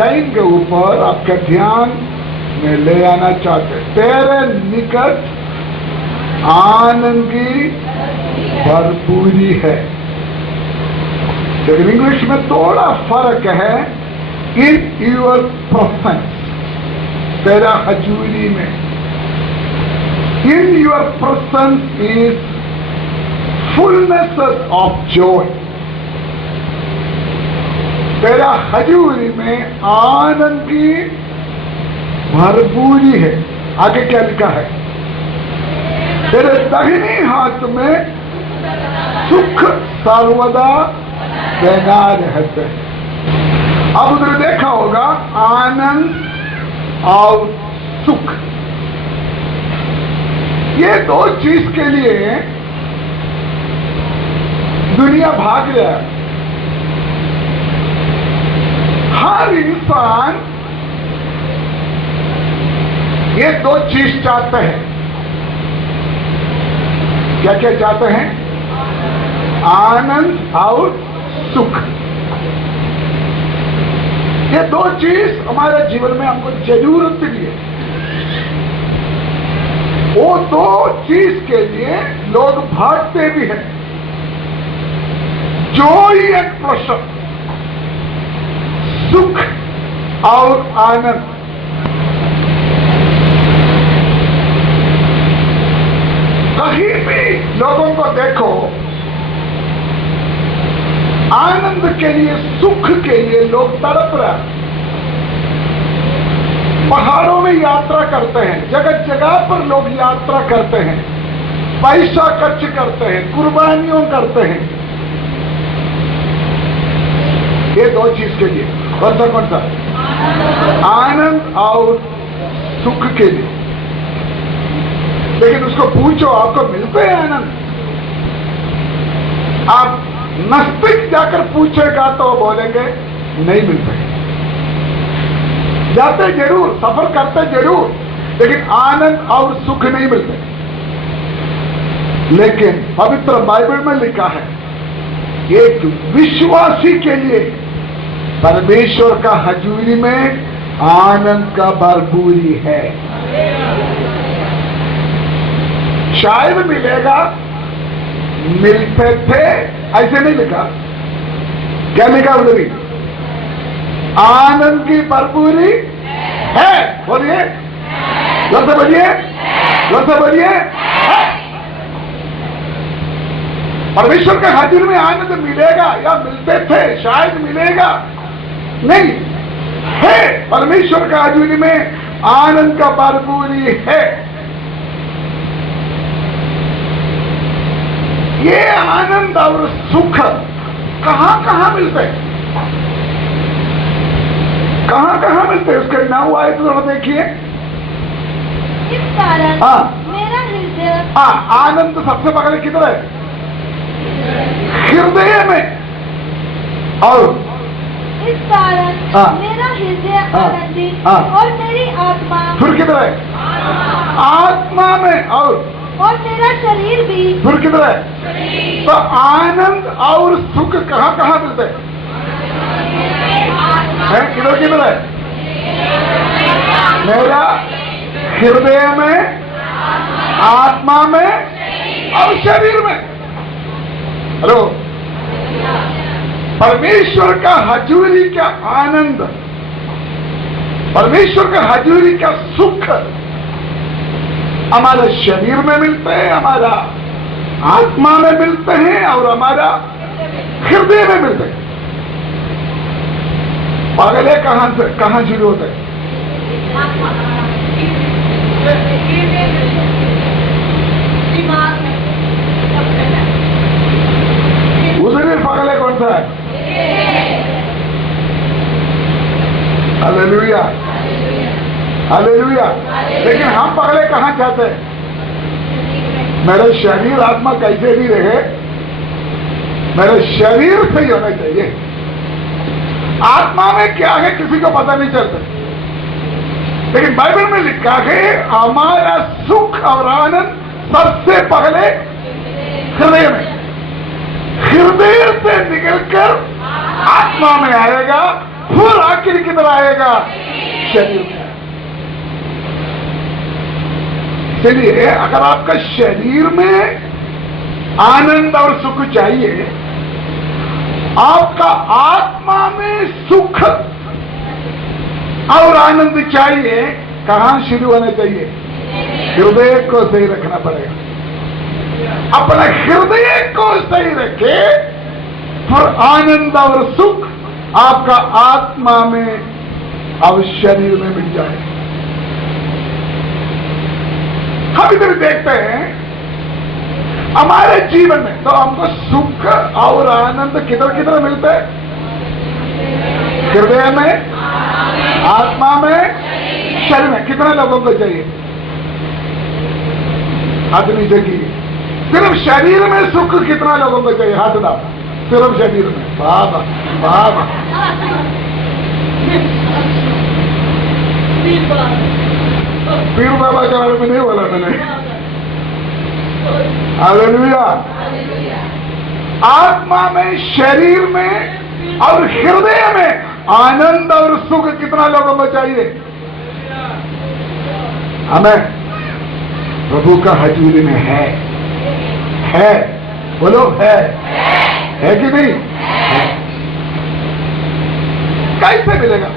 Line के ऊपर आपका ध्यान में ले आना चाहते हैं। तेरे निकट आनंद की भरपूरी है। लेकिन इंग्लिश में थोड़ा फर्क है। इन यूर प्रेजेंस, तेरा हजूरी में। In your presence is fullness of joy. तेरा हजूरी में आनंद की भरपूरी है। आगे क्या लिखा है? तेरे दाहिने हाथ में सुख सर्वदा बना रहते हैं। अब उधर देखा होगा आनंद और सुख, ये दो चीज के लिए दुनिया भाग रहा है। हर इंसान ये दो चीज चाहते हैं। क्या क्या चाहते हैं? आनंद और सुख। ये दो चीज हमारे जीवन में हमको जरूरत भी है। वो दो चीज के लिए लोग भागते भी हैं। जॉय एंड प्लेजर, सुख और आनंद। कहीं भी लोगों को देखो, आनंद के लिए, सुख के लिए लोग तड़प रहे हैं। पहाड़ों में यात्रा करते हैं, जगह जगह पर लोग यात्रा करते हैं, पैसा खर्च करते हैं, कुर्बानियों करते हैं। ये दो चीज के लिए। कौन सा? आनंद और सुख के लिए। लेकिन उसको पूछो, आपको मिलते हैं आनंद? आप नास्तिक जाकर पूछेगा तो बोलेंगे नहीं मिलते। जाते जरूर, सफर करते जरूर, लेकिन आनंद और सुख नहीं मिलते। लेकिन पवित्र बाइबल में लिखा है, एक विश्वासी के लिए परमेश्वर का हजूरी में आनंद का भरपूरी है। शायद मिलेगा, मिलते थे, ऐसे नहीं लिखा। क्या लिखा उधर? आनंद की भरपूरी है। बोलिए, जोर से बोलिए, जोर से बोलिए। परमेश्वर के हाजिर में आनंद मिलेगा या मिलते थे? शायद मिलेगा, नहीं है। परमेश्वर के हाजिर में आनंद का भरपूरी है। ये आनंद और सुख कहां कहां मिलते हैं? कहां कहां मिलते हैं? उसके नाम आए तो थोड़ा देखिए। इस कारण मेरा हृदय, आनंद सबसे पहले किधर है? हृदय में। और इस कारण मेरा हृदय आनंदित और मेरी आत्मा, फिर किधर है? आत्मा में। और मेरा शरीर भी, फिर किधर है? तो आनंद और सुख कहां कहां मिलते हैं? किधर किधर है? मेरा हृदय में, आत्मा में और शरीर में। हेलो, परमेश्वर का हजूरी का आनंद, परमेश्वर का हजूरी का सुख हमारे शरीर में मिलते हैं, हमारा आत्मा में मिलते हैं और हमारा हृदय में मिलते हैं। पगले कहां शुरू होते हैं? उधर पगले कौन सा है? Hallelujah, hallelujah. लेकिन हम पगले कहां चाहते हैं? मेरा शरीर आत्मा कैसे भी रहे, मेरे शरीर से ही होना चाहिए। आत्मा में क्या है किसी को पता नहीं चलता। लेकिन बाइबल में लिखा है हमारा सुख और आनंद सबसे पहले हृदय में, हृदय से निकलकर आत्मा में आएगा फिर आखिर किधर आएगा? शरीर में। इसलिए अगर आपका शरीर में आनंद और सुख चाहिए, आपका आत्मा में सुख और आनंद चाहिए, कहां शुरू होना चाहिए? हृदय को सही रखना पड़ेगा। अपना हृदय को सही रखे, फिर आनंद और सुख आपका आत्मा में और शरीर में मिल जाए। हम इधर देखते हैं हमारे जीवन में, तो हमको सुख और आनंद किधर किधर मिलते हैं? हृदय में, आत्मा में, शरीर में। कितने लोगों को चाहिए? हाथ नीचे की। सिर्फ शरीर में सुख कितना लोगों को चाहिए? हाथ डाल। सिर्फ शरीर में। बाबा बाबा, पीर बाबा के बारे में नहीं बोला मैंने। हालेलुया। आत्मा में, शरीर में और हृदय में आनंद और सुख कितना लोगों को चाहिए? हमें प्रभु का हजूरी में है बोलो, है कि नहीं? है। कैसे मिलेगा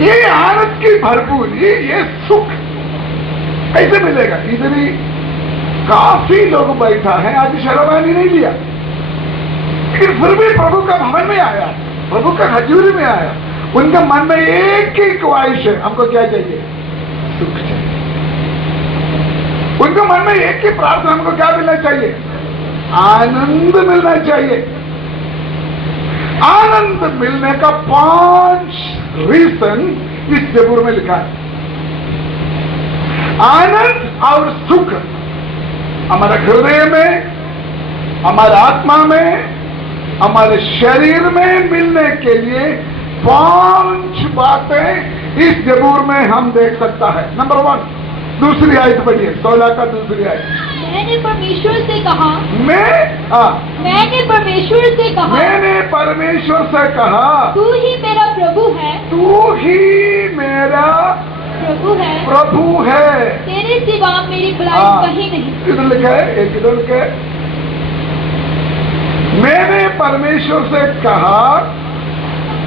ये आनंद की भरपूरी, ये सुख कैसे मिलेगा? इधर काफी लोग बैठा है, आज शर्मानी नहीं लिया, लेकिन फिर भी प्रभु का भवन में आया, प्रभु का हजूरी में आया। उनके मन में एक ही ख्वाहिश है, हमको क्या चाहिए? सुख चाहिए। उनके मन में एक ही प्रार्थना, हमको क्या मिलना चाहिए? आनंद मिलना चाहिए। आनंद मिलने का 5 रीजन इस जबूर में लिखा है। आनंद और सुख हमारे हृदय में, हमारे आत्मा में, हमारे शरीर में मिलने के लिए 5 बातें इस जबूर में हम देख सकता है। नंबर 1, दूसरी आयत पढ़िए, 16 का दूसरी आयत। मैंने परमेश्वर से कहा, मैंने परमेश्वर से कहा, तू ही मेरा प्रभु है, तू ही मेरा प्रभु है, तेरे सिवा मेरी भलाई कहीं नहीं। इधर लिखा है, एक इधर लिखा है, मैंने परमेश्वर से कहा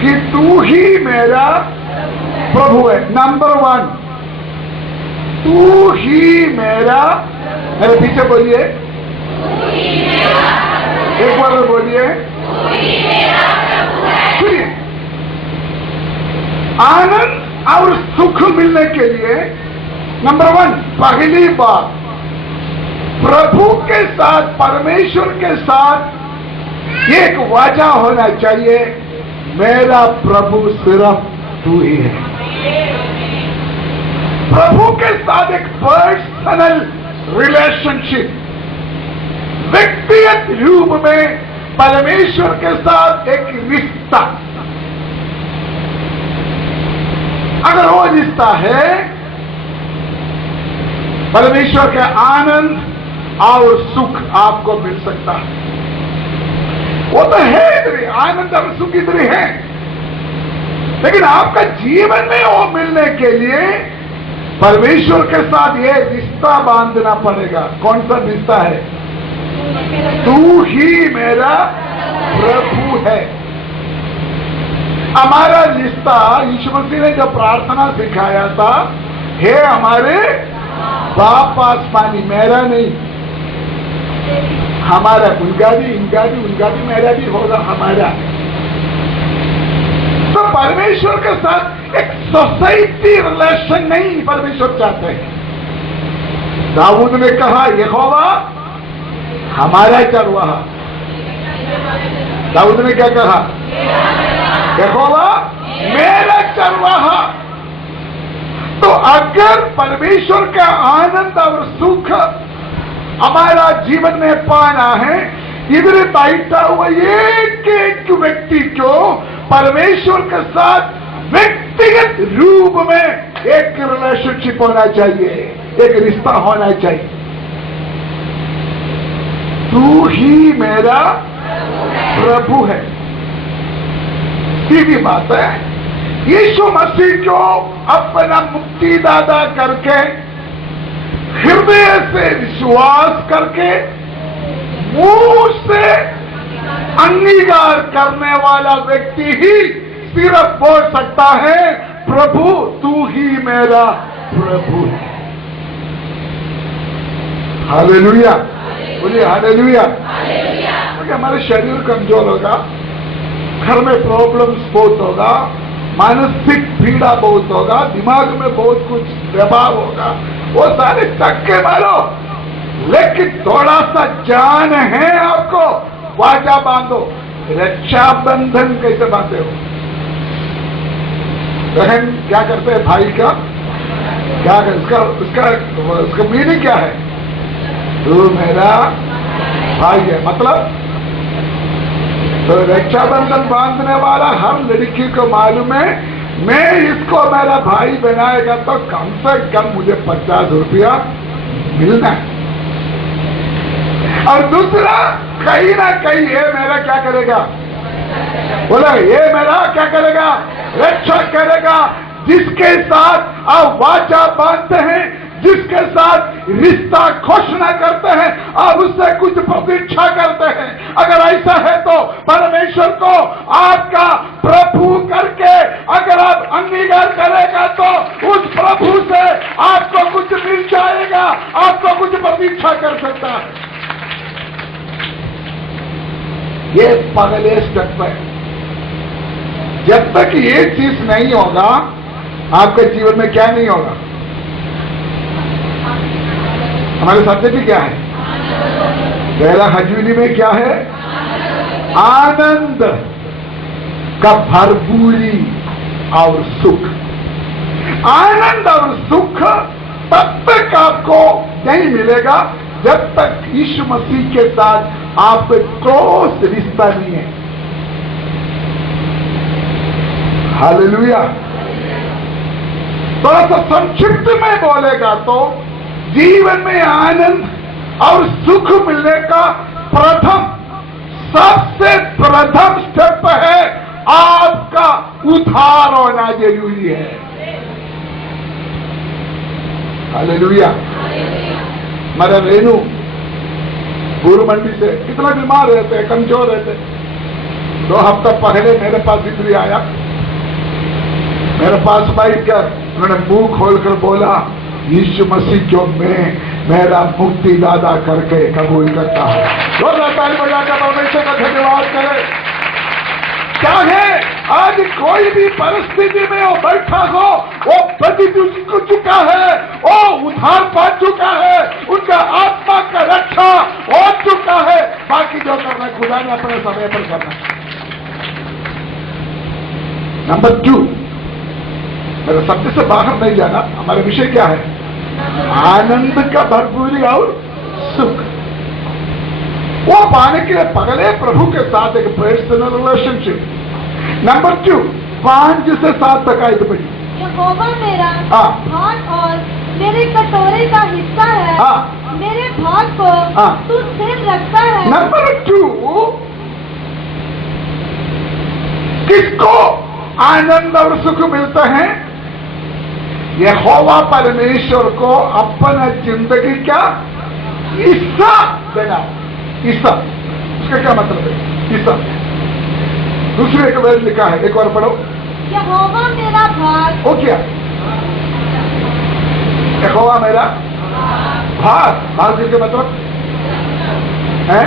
कि तू ही मेरा प्रभु है। नंबर 1, तू ही मेरा, मेरे पीछे बोलिए, एक बार बोलिए, सुनिए। आनंद और सुख मिलने के लिए नंबर 1, पहली बात, प्रभु के साथ, परमेश्वर के साथ एक वाचा होना चाहिए, मेरा प्रभु सिर्फ तू ही है। प्रभु के साथ एक पर्सनल रिलेशनशिप, व्यक्तिगत रूप में परमेश्वर के साथ एक रिश्ता। अगर वो रिश्ता है, परमेश्वर का आनंद और सुख आपको मिल सकता है। वो तो है इधर, आनंद और सुख इधर है, लेकिन आपका जीवन में वो मिलने के लिए परमेश्वर के साथ ये रिश्ता बांधना पड़ेगा। कौन सा रिश्ता है? तू ही मेरा प्रभु है। हमारा रिश्ता, यीशु मसीह ने जो प्रार्थना सिखाया था, हे हमारे बाप आसमानी, मेरा नहीं, हमारा, उनका भी मेरा भी होगा, हमारा। तो परमेश्वर के साथ एक सोसाइटी रिलेशन नहीं परमेश्वर चाहते हैं। दाऊद ने कहा, यहोवा हमारा चरवाहा। दाऊद ने क्या कहा? यहोवा मेरा चरवाहा। तो अगर परमेश्वर का आनंद और सुख हमारा जीवन में पाना है, इधर बैठा हुआ एक एक व्यक्ति को परमेश्वर के साथ व्यक्तिगत रूप में एक रिलेशनशिप होना चाहिए, एक रिश्ता होना चाहिए। तू ही मेरा प्रभु है। सीधी बात है। यीशु मसीह को अपना मुक्तिदाता करके हृदय से विश्वास करके मुंह से अंगीकार करने वाला व्यक्ति ही सिर्फ बोल सकता है, प्रभु तू ही मेरा प्रभु है। हालेलुया, बोलिए हालेलुया। क्योंकि हमारे शरीर कमजोर होगा, घर में प्रॉब्लम्स बहुत होगा, मानसिक पीड़ा बहुत होगा, दिमाग में बहुत कुछ दबाव होगा, वो सारे चक्के मारो, लेकिन थोड़ा सा जान है आपको, वाचा बांधो। रक्षाबंधन कैसे बांधते हो? बहन क्या करते हैं भाई का? क्या उसका मीनिंग क्या है? तू मेरा भाई है, मतलब तो रक्षाबंधन बांधने वाला हर लड़की को मालूम है, मैं इसको मेरा भाई बनाएगा तो कम से कम मुझे 50 रुपया मिलना है। और दूसरा, कहीं ना कहीं ये मेरा क्या करेगा? बोला ये मेरा क्या करेगा? रक्षा करेगा। जिसके साथ आप वाचा बांधते हैं, जिसके साथ रिश्ता घोषणा करते हैं, आप उससे कुछ प्रतीक्षा करते हैं। अगर ऐसा है तो परमेश्वर को आपका प्रभु करके अगर आप अंगीकार करेगा तो उस प्रभु से आपको कुछ मिल जाएगा, आपको कुछ प्रतीक्षा कर सकता है। ये पहले स्टेप है। जब तक ये चीज नहीं होगा, आपके जीवन में क्या नहीं होगा? हमारे सत्य भी क्या है? पहला हजूरी में क्या है? आनंद का भरपूरी और सुख। आनंद और सुख तब तक आपको नहीं मिलेगा जब तक यीशु मसीह के साथ आपको क्लोज रिश्ता नहीं है। हालेलुया। थोड़ा सा संक्षिप्त में बोलेगा तो जीवन में आनंद और सुख मिलने का सबसे प्रथम स्टेप है आपका उद्धार होना जरूरी है। हालेलुया। हमारा रेनू गुरु मंडी से कितना बीमार रहते, कमजोर रहते। 2 हफ्ता पहले मेरे पास इधर आया, मेरे पास बैठ कर उन्होंने मुंह खोलकर बोला, यीशु मसीह को मैं मेरा मुक्तिदाता करके कबूल करता हूं। ताली बजाकर परमेश्वर का धन्यवाद करें। चाहे आज कोई भी परिस्थिति में वो बैठा हो, वो बदल चुका है, वो उद्धार पा चुका है, उनका आत्मा का रक्षा हो चुका है। बाकी जो करना है खुदा ने अपने समय पर करना है। नंबर 2, मेरे शब्द से बाहर नहीं जाना। हमारा विषय क्या है? आनंद का भरपूरी और सुख। वो पाने के लिए पहले प्रभु के साथ एक पर्सनल रिलेशनशिप। नंबर 2, 5 से 7 तक आयत पढ़ी। यहोवा मेरा भाग और मेरे कटोरे का हिस्सा है, मेरे भाग को तू स्थिर रखता है। नंबर 2, किसको आनंद और सुख मिलता है? यहोवा परमेश्वर को अपना जिंदगी का हिस्सा देना। हिस्सा, उसका क्या मतलब है? हिस्सा। दूसरे एक वर्ड लिखा है, एक और पढ़ो। यहोवा मेरा भाग। वो क्या? यहोवा मेरा भाग। भाग का मतलब है?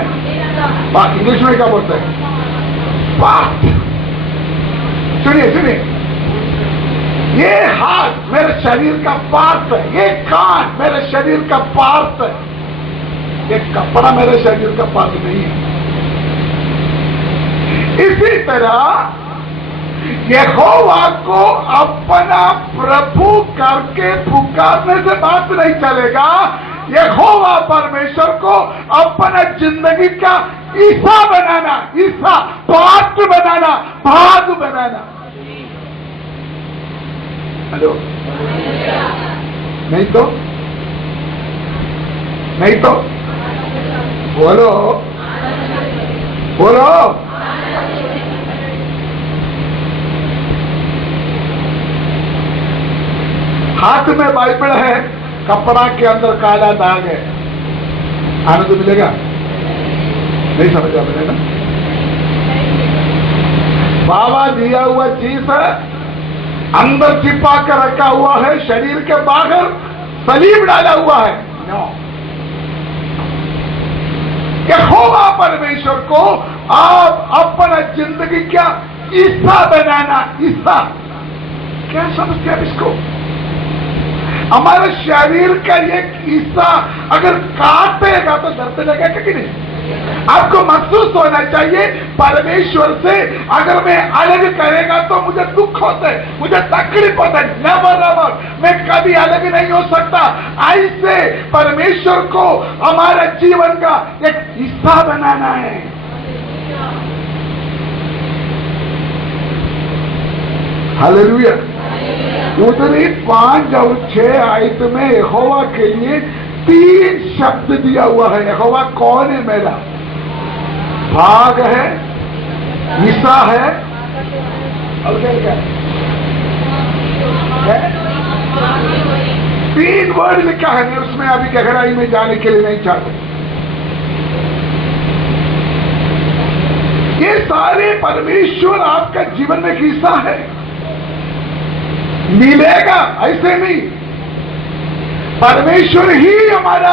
इंग्लिश में क्या बोलते हैं? पार्ट। सुनिए सुनिए, ये हाथ मेरे शरीर का पार्ट है, ये कान मेरे शरीर का पार्ट है, ये कपड़ा मेरे शरीर का पार्ट नहीं है। इसी तरह यहोवा को अपना प्रभु करके पुकारने से बात नहीं चलेगा। यहोवा परमेश्वर को अपना जिंदगी का हिस्सा बनाना, हिस्सा, पार्ट बनाना, भाग बनाना। हेलो, नहीं तो बोलो बोलो। हाथ में बाइबल है, कपड़ा के अंदर काला दाग है, आनंद मिलेगा? नहीं समझा मैंने ना? बाबा दिया हुआ चीज है, अंदर छिपा कर रखा हुआ है, शरीर के बाहर सलीब डाला हुआ है। नो, यहोवा परमेश्वर को आप अपना जिंदगी क्या हिस्सा बनाना, हिस्सा क्या समझते हैं इसको? हमारे शरीर का एक हिस्सा अगर काटेगा तो दर्द लगेगा कि नहीं? आपको महसूस होना चाहिए परमेश्वर से अगर मैं अलग करेगा तो मुझे दुख होता है, मुझे तकलीफ होता है। नेवर, मैं कभी अलग नहीं हो सकता। ऐसे परमेश्वर को हमारे जीवन का एक हिस्सा बनाना है। हालेलुया। उतनी 5 और 6 आयत में यहोवा के लिए 3 शब्द दिया हुआ है। यहोवा कौन है? मेरा भाग है, हिस्सा है, और क्या है? 3 वर्ड लिखा है। मैं उसमें अभी गहराई में जाने के लिए नहीं चाहता। ये सारे परमेश्वर आपका जीवन में हिस्सा है। मिलेगा ऐसे नहीं, परमेश्वर ही हमारा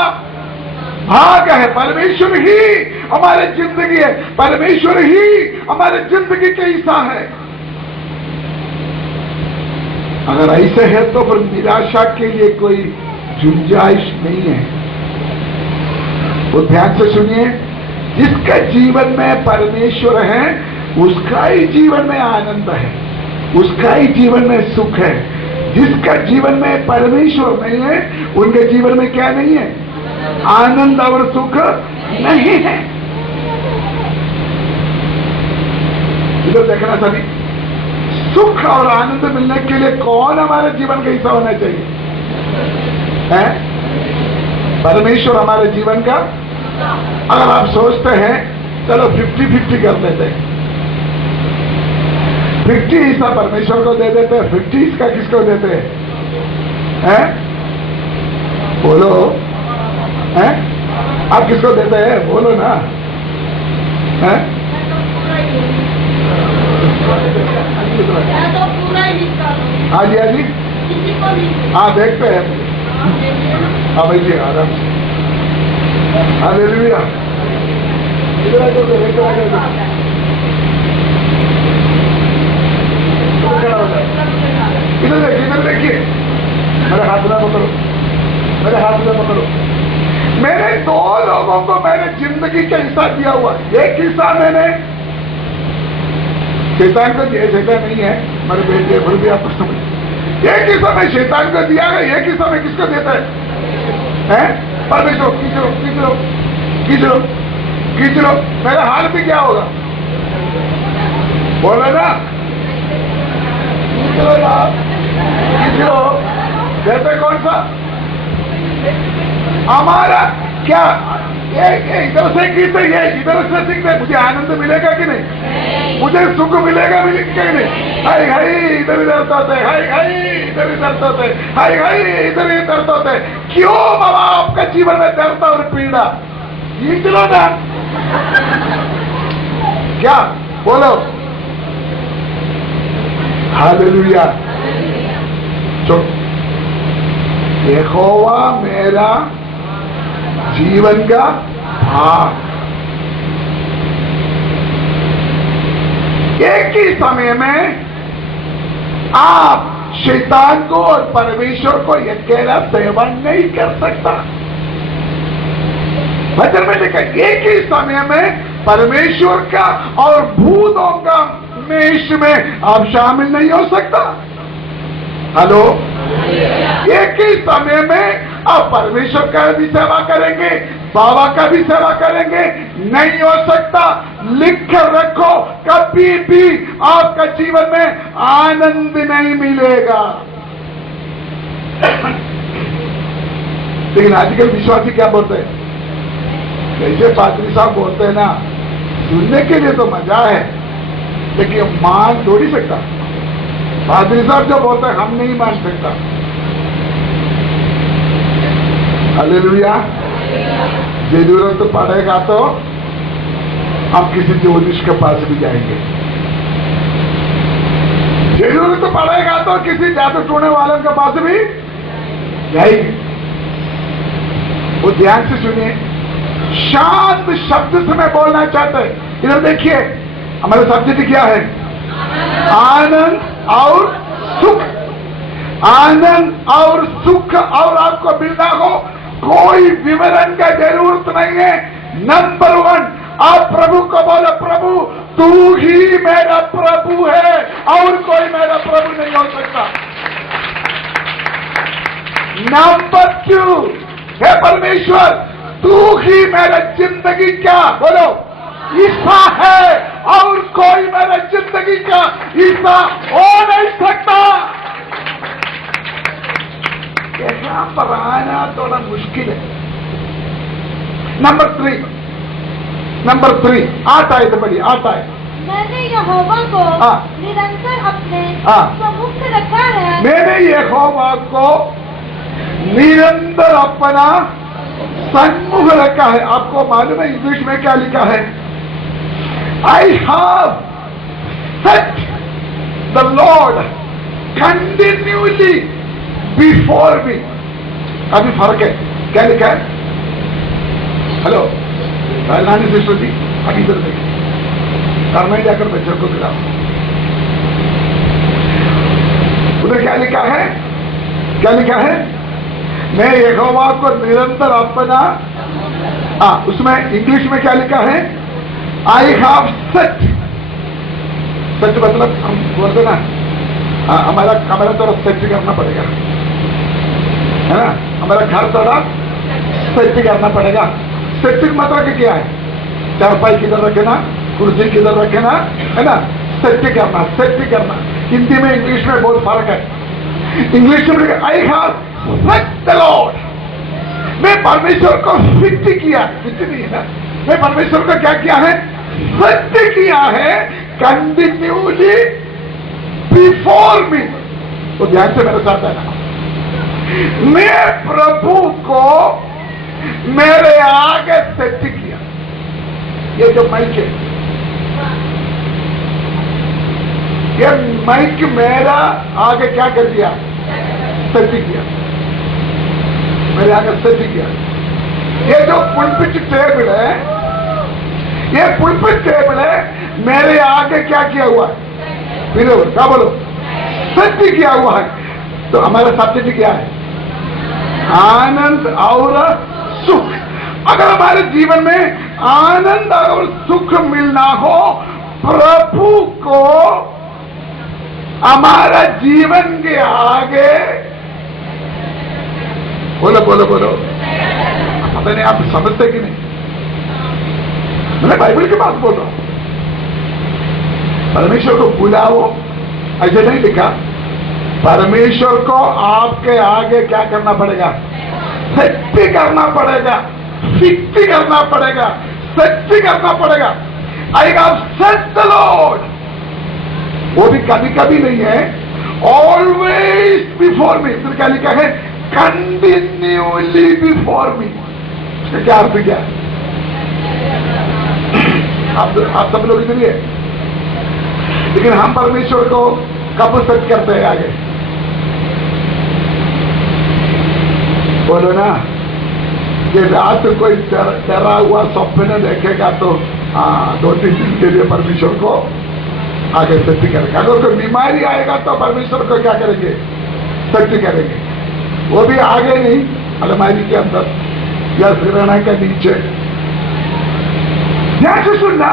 भाग है, परमेश्वर ही हमारी जिंदगी है, परमेश्वर ही हमारे जिंदगी का हिस्सा है। अगर ऐसे है तो फिर निराशा के लिए कोई गुंजाइश नहीं है। वो ध्यान से सुनिए, जिसका जीवन में परमेश्वर है उसका ही जीवन में आनंद है, उसका ही जीवन में सुख है। जिसका जीवन में परमेश्वर नहीं है उनके जीवन में क्या नहीं है? आनंद और सुख नहीं है। इधर देखना सभी, सुख और आनंद मिलने के लिए कौन हमारे जीवन का हिस्सा होना चाहिए? है परमेश्वर हमारे जीवन का। अगर आप सोचते हैं चलो 50-50 कर लेते हैं, 50 हिस्सा परमेश्वर को दे देते हैं, 50 इसका किसको देते हैं? बोलो, हैं? आप किसको देते हैं? बोलो ना। हैं? हाँ जी, हाँ जी, हाँ देखते हैं। हाँ भैया आराम से। हालेलुया। इधर देखिए, मेरे हाथ में पकड़ो, मेरे हाथ में पकड़ो। मैंने 2 लोगों को मैंने जिंदगी का हिस्सा दिया हुआ। एक हिस्सा मैंने शैतान को दिया, शैतान नहीं है मेरे बेटे, फिर भी आपको समझ। एक हिस्सा मैं शैतान को दिया है, एक हिस्सा में किसको देता है? परमेश्वर। खींचो खींचो खींचो खींचो, मेरा हाल भी क्या होगा? बोलो ना, खींचो। देते कौन सा? हमारा क्या? ये इधर से खींचते, ये इधर से सीखते। मुझे आनंद मिलेगा कि नहीं? मुझे सुख मिलेगा कि नहीं? हाय हाय इधर इधर होते, हाय हाय इधर इधर होते, हाय हाय इधर इधर होते। क्यों बाबा आपका जीवन में दर्द और पीड़ा? खींच लो ना। क्या बोलो? हालेलुया। यहोवा मेरा जीवन का भाग। एक ही समय में आप शैतान को और परमेश्वर को अकेला सेवन नहीं कर सकता। वचन में लिखा, एक ही समय में परमेश्वर का और भूतों का मेष में आप शामिल नहीं हो सकता। हेलो, एक ही समय में आप परमेश्वर का भी सेवा करेंगे, बाबा का भी सेवा करेंगे, नहीं हो सकता। लिख कर रखो, कभी भी आपका जीवन में आनंद नहीं मिलेगा। लेकिन आजकल विश्वासी क्या बोलते हैं? जैसे पादरी साहब बोलते हैं ना, सुनने के लिए तो मजा है लेकिन मान थोड़ी सकता। पादरी साहब जो बोलते हैं हम नहीं मान सकता। हालेलुया। जरूरत पड़ेगा तो हम किसी ज्योतिष के पास भी जाएंगे, जरूरत पड़ेगा तो किसी जादू टोने वालों के पास भी जाएंगे। वो ध्यान से सुनिए, शांत शब्द से मैं बोलना चाहता है। इधर देखिए, हमारे सब्जेक्ट क्या है? आनंद और सुख। आनंद और सुख और आपको मिलना हो, कोई विवरण का जरूरत नहीं है। नंबर 1, आप प्रभु को बोलो, प्रभु तू ही मेरा प्रभु है और कोई मेरा प्रभु नहीं हो सकता। नंबर 2, हे परमेश्वर तू ही मेरा जिंदगी का बोलो हिस्सा है और कोई मेरा जिंदगी का हिस्सा हो नहीं सकता। यहाँ पर आना थोड़ा मुश्किल है। नंबर 3 आता है तो बड़ी आता है। मैंने यहोवा को निरंतर अपने सम्मुख रखा है। मैंने यहोवा को निरंतर अपना सम्मुख रखा है। आपको मालूम है इंग्लिश में क्या लिखा है? I have set the Lord continually before me. काफी फर्क है। क्या लिखा है? हेलो नानी सिस्टर जी, अभी इधर देखिए, घर में जाकर बच्चों को खिलाओ। उधर क्या लिखा है? क्या लिखा है? मैं यहोवा को निरंतर अपना, उसमें इंग्लिश में क्या लिखा है? I have set. सच मतलब हम बोलते ना, हमारा थोड़ा सेट करना पड़ेगा, है ना? हमारा घर थोड़ा सेट करना पड़ेगा। सेटिंग मतलब क्या है? चारपाई किधर रखना, कुर्सी किधर रखना, है ना? सेट करना। हिंदी में इंग्लिश में बहुत फर्क है। इंग्लिश में I have set the Lord, मैं परमेश्वर को फिट किया, फिट नहीं है ना, मैं परमेश्वर को क्या किया है? सेट किया है कंटिन्यूली बिफोर मी। तो ध्यान से मेरे साथ है ना, मैं प्रभु को मेरे आगे सेट किया। ये जो माइक है, ये माइक मेरा आगे क्या कर दिया? सेट किया, मेरे आगे सेट किया। ये जो पुलपिट टेबल है, ये पुलपिट टेबल है, मेरे आगे क्या किया हुआ है? फिर क्या बोलो? सेट किया हुआ है। तो हमारा सब्जेक्ट क्या है? आनंद और सुख। अगर हमारे जीवन में आनंद और सुख मिलना हो, प्रभु को हमारा जीवन के आगे बोलो बोलो बोलो। पता नहीं आप समझते कि नहीं, मैं बाइबल की बात बोल रहा हूं। परमेश्वर को बुलाओ, ऐसे नहीं लिखा। परमेश्वर को आपके आगे क्या करना पड़ेगा? सत्य करना पड़ेगा, फिक्ति करना पड़ेगा, सत्य करना पड़ेगा। I have set the Lord, वो भी कभी कभी नहीं है, ऑलवेज बिफोर मी। फिर क्या लिखा है? Continually before me. इसका क्या अर्थ क्या है? आप सब लोग इधर ही है, लेकिन हम परमेश्वर को कब सेट करते हैं आगे? बोलो ना, कि रात कोई डरा हुआ स्वप्न देखेगा तो 2-3 दिन के लिए परमेश्वर को आगे सेट करेगा। अगर कोई बीमारी आएगा तो परमेश्वर को क्या करेंगे? सेट करेंगे। वो भी आगे नहीं, अलमारी के अंदर या सिरहाना के नीचे। ध्यान से सुनना,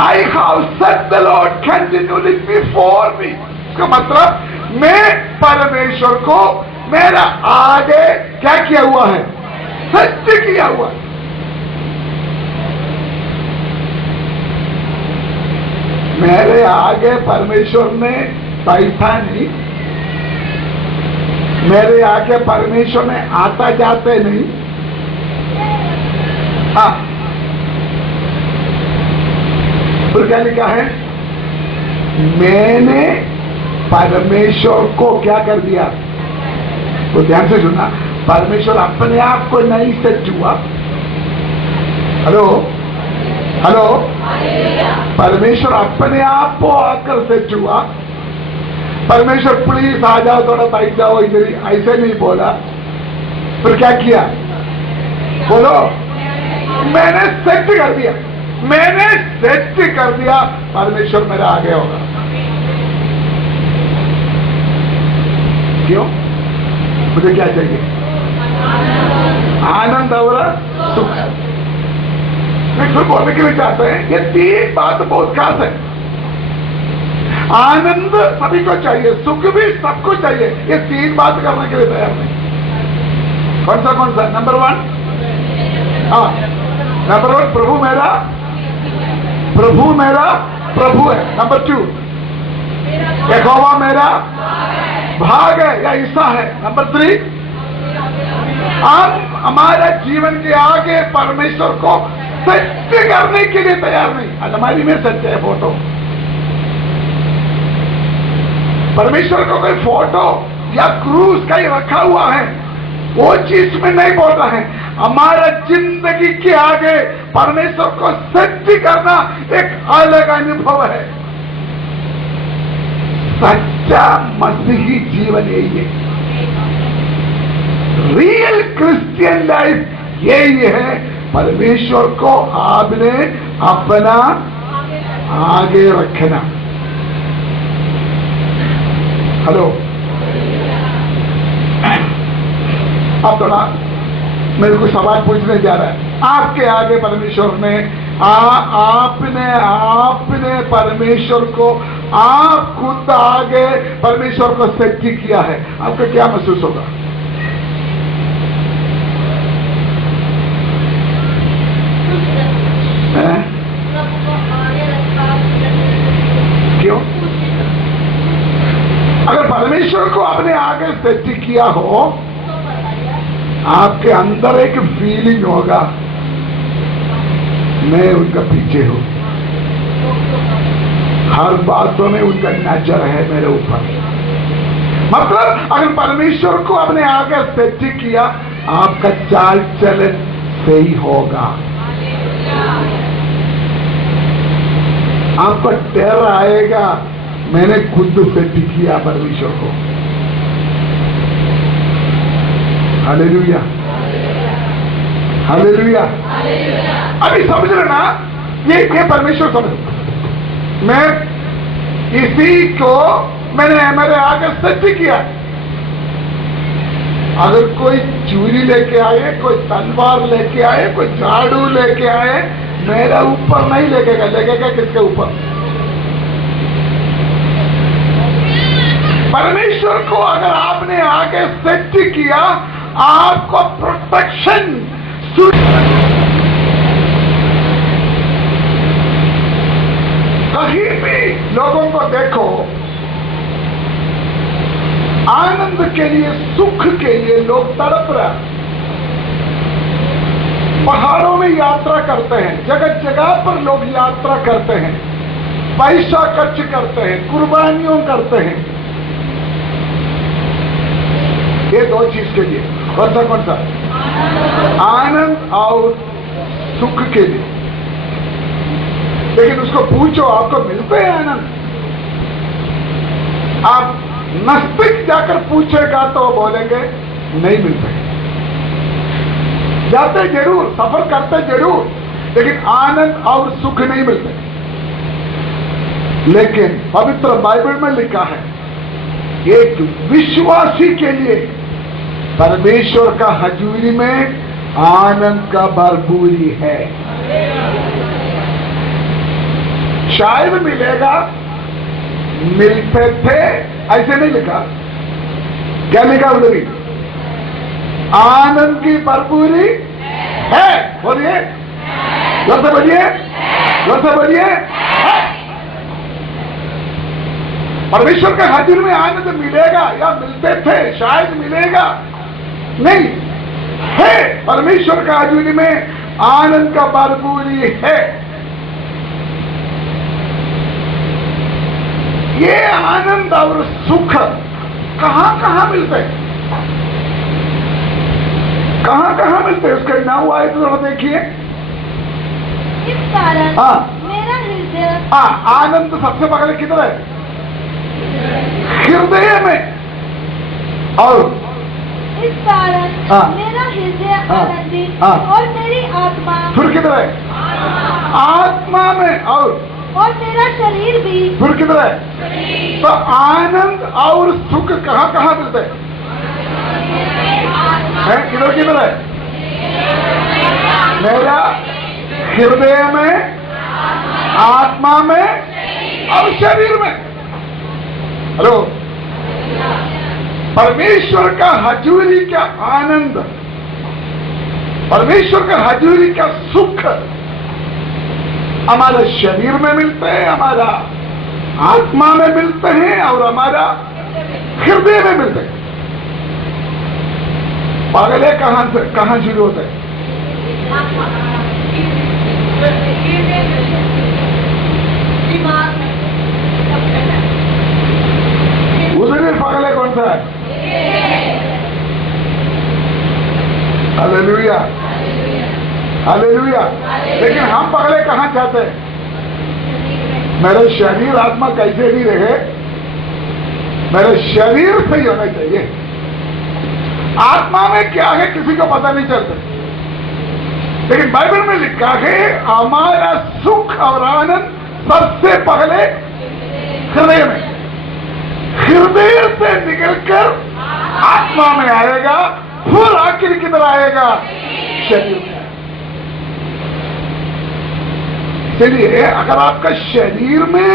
I have set the Lord continually before me. इसका मतलब मैं परमेश्वर को मेरा आगे क्या किया हुआ है? सत्य किया हुआ है। मेरे आगे परमेश्वर ने बैठा नहीं, मेरे आगे परमेश्वर ने आता जाते नहीं। हाँ, फिर क्या लिखा है? मैंने परमेश्वर को क्या कर दिया? तो ध्यान से सुनना, परमेश्वर अपने आप को नहीं सेट हुआ। हेलो हेलो, परमेश्वर अपने आप को आकर सेट हुआ। परमेश्वर प्लीज आ जाओ, थोड़ा बैठ जाओ इधर, ऐसे नहीं बोला। फिर क्या किया? बोलो, मैंने सेट कर दिया, मैंने सेट कर दिया, परमेश्वर मेरा आगे होगा। क्यों? मुझे क्या चाहिए? आनंद और सुख। मैं फिर बोलने के लिए चाहते हैं, ये तीन बात बहुत खास है। आनंद सभी को चाहिए, सुख भी सबको चाहिए, ये तीन बात करने के लिए तैयार नहीं। कौन सा? नंबर 1, हाँ, नंबर 1 प्रभु मेरा प्रभु है। नंबर 2 यहोवा मेरा भाग है या हिस्सा है। नंबर 3 हम हमारे जीवन के आगे परमेश्वर को सत्य करने के लिए तैयार नहीं। अलमारी में सत्य है फोटो, परमेश्वर को कोई फोटो या क्रूस कहीं रखा हुआ है, वो चीज में नहीं बोल रहा है। हमारा जिंदगी के आगे परमेश्वर को सत्य करना एक अलग अनुभव है। सच्चा मसीही जीवन यही है, रियल क्रिश्चियन लाइफ यही है। परमेश्वर को आपने अपना आगे रखना। हेलो, अब थोड़ा मेरे को सवाल पूछने जा रहा है। आपके आगे परमेश्वर ने आपने परमेश्वर को, आप खुद आगे परमेश्वर को सच्ची किया है, आपको क्या महसूस होगा? क्यों? अगर परमेश्वर को आपने आगे सच्ची किया हो, आपके अंदर एक फीलिंग होगा, मैं उनका पीछे हूं, हर बातों में उनका नजर है मेरे ऊपर। मतलब अगर परमेश्वर को आपने आगे सच्ची किया, आपका चाल चलन सही होगा, आपको डर आएगा, मैंने खुद सच्ची किया परमेश्वर को। Hallelujah, hallelujah. अभी समझ लेना, ये परमेश्वर समझ, मैं इसी को मैंने मेरे आगे सच्ची किया। अगर कोई चूरी लेके आए, कोई तलवार लेके आए, कोई झाड़ू लेके आए, मेरा ऊपर नहीं लेकेगा, लेकेगा किसके ऊपर? परमेश्वर को अगर आपने आगे सेट किया, आपको प्रोटेक्शन, कहीं भी लोगों को देखो, आनंद के लिए, सुख के लिए लोग तड़प रहे। पहाड़ों में यात्रा करते हैं, जगह जगह पर लोग यात्रा करते हैं, पैसा खर्च करते हैं, कुर्बानियों करते हैं, ये दो चीज के लिए। कौन सा? आनंद और सुख के लिए। लेकिन उसको पूछो, आपको मिलते हैं आनंद? आप नास्तिक जाकर पूछेगा तो बोलेंगे नहीं मिलते। जाते जरूर, सफर करते जरूर, लेकिन आनंद और सुख नहीं मिलते। लेकिन पवित्र बाइबल में लिखा है, एक विश्वासी के लिए परमेश्वर का हजूरी में आनंद का भरपूरी है। शायद मिलेगा, मिलते थे, ऐसे नहीं लिखा। क्या लिखा उधर? आनंद की भरपूरी है। बोलिए, जोर से बोलिए, जोर से बोलिए। परमेश्वर के हाजिर में आनंद मिलेगा या मिलते थे, शायद मिलेगा, नहीं है। परमेश्वर का हाजिरी में आनंद का भरपूरी है। ये आनंद और सुख कहां कहां मिलते हैं? कहाँ कहाँ मिलते हैं उसका नाम हुआ है तो थोड़ा देखिए। इस कारण हाँ मेरा हृदय आनंद सबसे पहले किधर है? हृदय में। और इस कारण मेरा हृदय आनंदित और मेरी आत्मा फिर किधर है? आत्मा में। और मेरा शरीर भी फिर किधर है? तो आनंद और सुख कहाँ कहाँ मिलते हैं? किधर किधर है? मेरा हृदय में, आत्मा में और शरीर में। हेलो, परमेश्वर का हजूरी का आनंद, परमेश्वर का हजूरी का सुख हमारे शरीर में मिलते हैं, हमारा आत्मा में मिलते हैं और हमारा हृदय में मिलते हैं। पागल है कहां शुरू होते हैं? उधर पागल है कौन सा है? Hallelujah, hallelujah. लेकिन हम पगले कहां चाहते हैं? मेरे शरीर आत्मा कैसे भी रहे, मेरे शरीर से ही होना चाहिए। आत्मा में क्या है किसी को पता नहीं चलता, लेकिन बाइबल में लिखा है हमारा सुख और आनंद सबसे पहले हृदय में, हृदय से निकलकर आत्मा में आएगा, फिर आखिर किधर आएगा? शरीर में। इसलिए अगर आपका शरीर में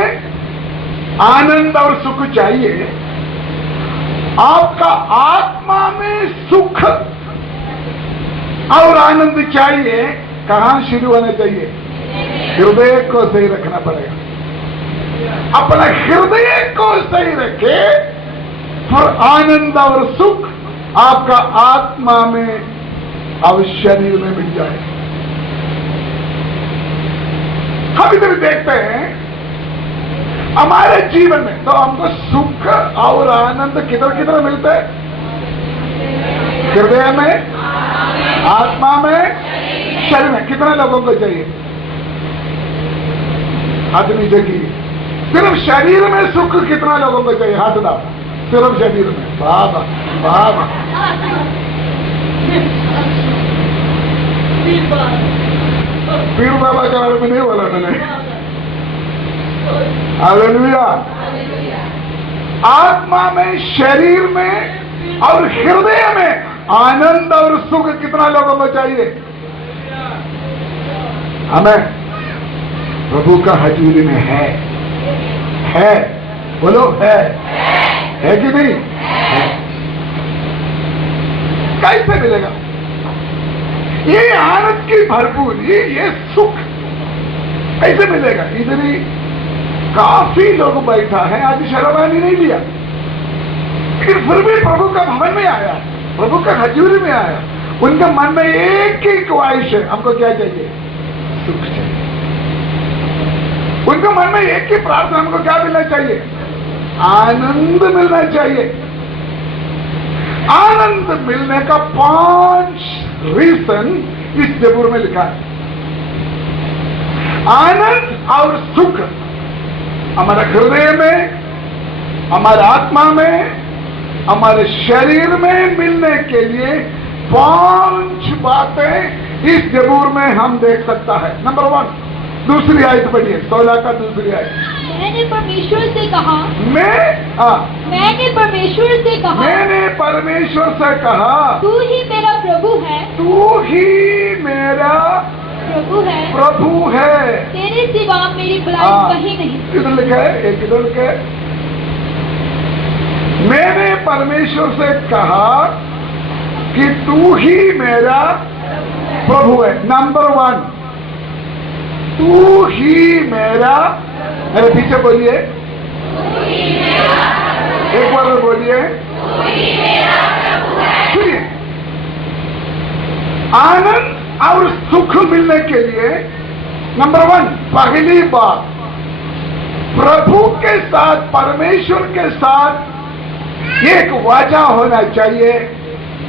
आनंद और सुख चाहिए, आपका आत्मा में सुख और आनंद चाहिए, कहां शुरू होना चाहिए? हृदय को सही रखना पड़ेगा। अपना हृदय को सही रखे, फिर आनंद और सुख आपका आत्मा में और शरीर में मिल जाए। हम इधर देखते हैं हमारे जीवन में तो हमको सुख और आनंद किधर किधर मिलते हैं? हृदय में, आत्मा में, शरीर में। कितने लोगों को चाहिए? हाथ नीचे की। सिर्फ शरीर में सुख कितना लोगों को चाहिए? हाथ डाल। सिर्फ शरीर में। बाबा बाबा, पीर बाबा के बारे में नहीं बोला मैंने। हालेलुया। आत्मा में, शरीर में और हृदय में आनंद और सुख कितना लोगों को चाहिए? हमें प्रभु का हजूरी में है। बोलो है कि नहीं? है। कैसे मिलेगा ये आनंद की भरपूरी, ये सुख कैसे मिलेगा? इधर ही काफी लोग बैठा है, आज शर्मानी नहीं लिया, लेकिन फिर भी प्रभु का भवन में आया, प्रभु का हजूरी में आया। उनके मन में एक ही ख्वाहिश है, हमको क्या चाहिए? सुख चाहिए। उनके मन में एक ही प्रार्थना, हमको क्या मिलना चाहिए? आनंद मिलना चाहिए। आनंद मिलने का 5 रीजन इस जबूर में लिखा है। आनंद और सुख हमारे हृदय में, हमारे आत्मा में, हमारे शरीर में मिलने के लिए 5 बातें इस जबूर में हम देख सकता है। नंबर 1, दूसरी आयत पढ़िए, 16 का दूसरी आयत। मैंने परमेश्वर से कहा, मैंने परमेश्वर से कहा, तू ही मेरा प्रभु है, तू ही मेरा प्रभु है, तेरे सिवा मेरी भलाई कहीं नहीं। किधर लिखा है? एक किधर लिखा है? मैंने परमेश्वर से कहा कि तू ही मेरा प्रभु है। नंबर 1, तू ही मेरा, मेरे पीछे बोलिए, एक बार बोलिए, सुनिए। आनंद और सुख मिलने के लिए नंबर 1, पहली बात, प्रभु के साथ, परमेश्वर के साथ एक वाचा होना चाहिए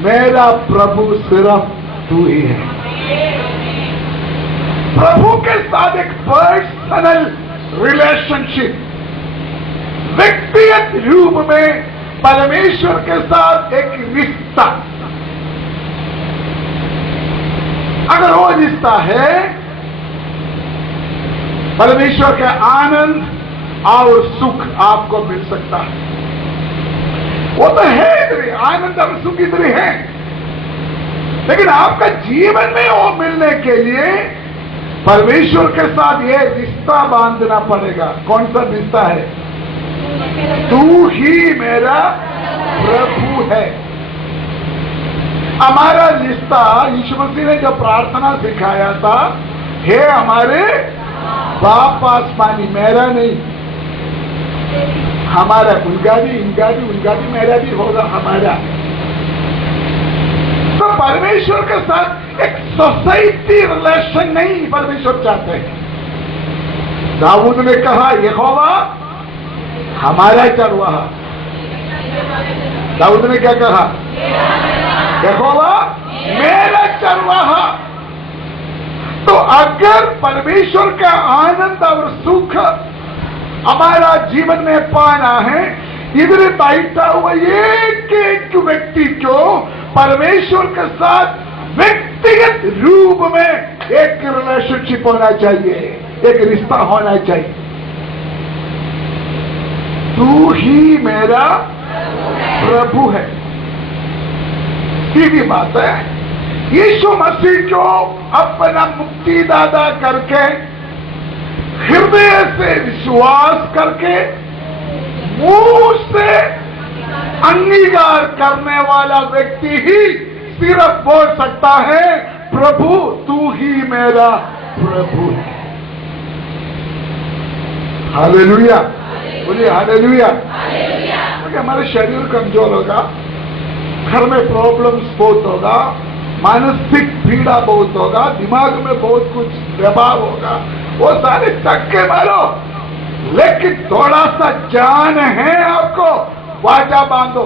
मेरा प्रभु सिर्फ तू ही है। प्रभु के साथ एक पर्सनल रिलेशनशिप, व्यक्तिगत रूप में परमेश्वर के साथ एक रिश्ता, अगर वो रिश्ता है, परमेश्वर का आनंद और सुख आपको मिल सकता है। वो तो है इधर, आनंद और सुख इधर है, लेकिन आपका जीवन में वो मिलने के लिए परमेश्वर के साथ ये रिश्ता बांधना पड़ेगा। कौन सा रिश्ता है? तू ही मेरा प्रभु है। हमारा रिश्ता, यीशु मसीह ने जो प्रार्थना सिखाया था, हे हमारे बाप आसमानी, मेरा नहीं, हमारा, उनका भी मेरा भी होगा, हमारा। तो परमेश्वर के साथ एक सोसाइटी रिलेशन नहीं परमेश्वर चाहते हैं। दाऊद ने कहा, यहोवा हमारा चरवाहा। दाऊद ने क्या कहा? यहोवा मेरा चरवाहा। तो अगर परमेश्वर का आनंद और सुख हमारा जीवन में पाना है, इधर बैठा हुआ एक एक व्यक्ति को परमेश्वर के साथ व्यक्तिगत रूप में एक रिलेशनशिप होना चाहिए, एक रिश्ता होना चाहिए। तू ही मेरा प्रभु है। सीधी बात है, यीशु मसीह को अपना मुक्तिदाता करके, हृदय से विश्वास करके, मुंह से अंगीकार करने वाला व्यक्ति ही सिर्फ बोल सकता है, प्रभु तू ही मेरा प्रभु है। हालेलुया, बोलिए हालेलुया। क्योंकि हमारा शरीर कमजोर होगा, घर में प्रॉब्लम्स बहुत होगा, मानसिक पीड़ा बहुत होगा, दिमाग में बहुत कुछ दबाव होगा, वो सारे चक्के मारो, लेकिन थोड़ा सा जान है आपको, वाचा बांधो।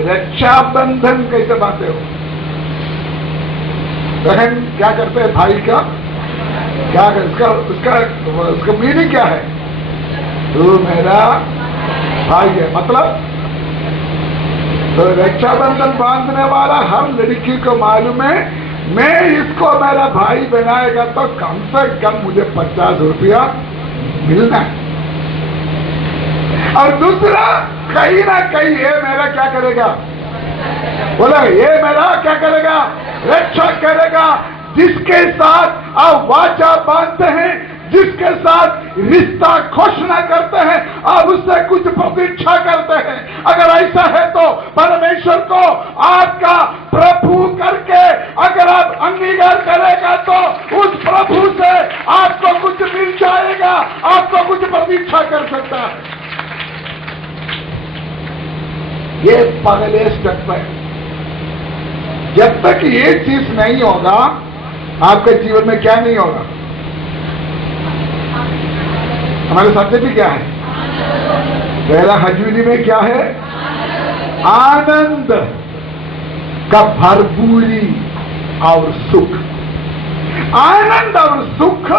रक्षाबंधन कैसे बांधते हो? बहन क्या करते हैं भाई का? क्या उसका मीनिंग क्या है? तू मेरा भाई है, मतलब तो रक्षाबंधन बांधने वाला हर लड़की को मालूम है, मैं इसको मेरा भाई बनाएगा तो कम से कम मुझे 50 रुपया मिलना है। और दूसरा, कहीं ना कहीं ये मेरा क्या करेगा? बोला, ये मेरा क्या करेगा? रक्षा करेगा। जिसके साथ आप वाचा बांधते हैं, जिसके साथ रिश्ता घोषणा करते हैं, आप उससे कुछ प्रतीक्षा करते हैं। अगर ऐसा है तो परमेश्वर को आपका प्रभु करके अगर आप अंगीकार करेगा तो उस प्रभु से आपको कुछ मिल जाएगा, आपको कुछ प्रतीक्षा कर सकता है। ये पहले स्टेप है। जब तक ये चीज नहीं होगा, आपके जीवन में क्या नहीं होगा? हमारे सत्य भी क्या है? पहला हजूरी में क्या है? आनंद का भरपूरी और सुख। आनंद और सुख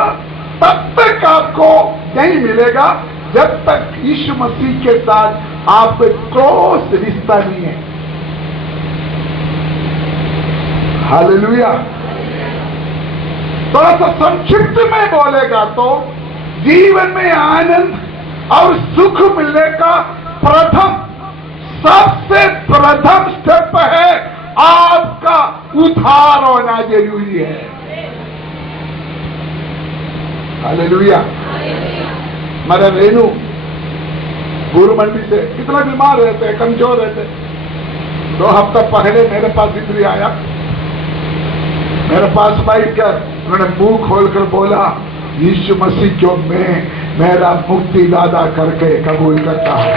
तब तक आपको नहीं मिलेगा जब तक यीशु मसीह के साथ आपको क्लोज रिश्ता नहीं है। हालेलुया। थोड़ा सा संक्षिप्त में बोलेगा तो जीवन में आनंद और सुख मिलने का सबसे प्रथम स्टेप है आपका उद्धार होना जरूरी है। हालेलुया। मेरा रेनू गुरु मंडी से कितना बीमार रहते हैं, कमजोर रहते हैं। 2 हफ्ता पहले मेरे पास इधर आया, मेरे पास बैठ कर उन्होंने मुंह खोलकर बोला, यीशु मसीह को मैं मेरा मुक्ति दादा करके कबूल करता हूं।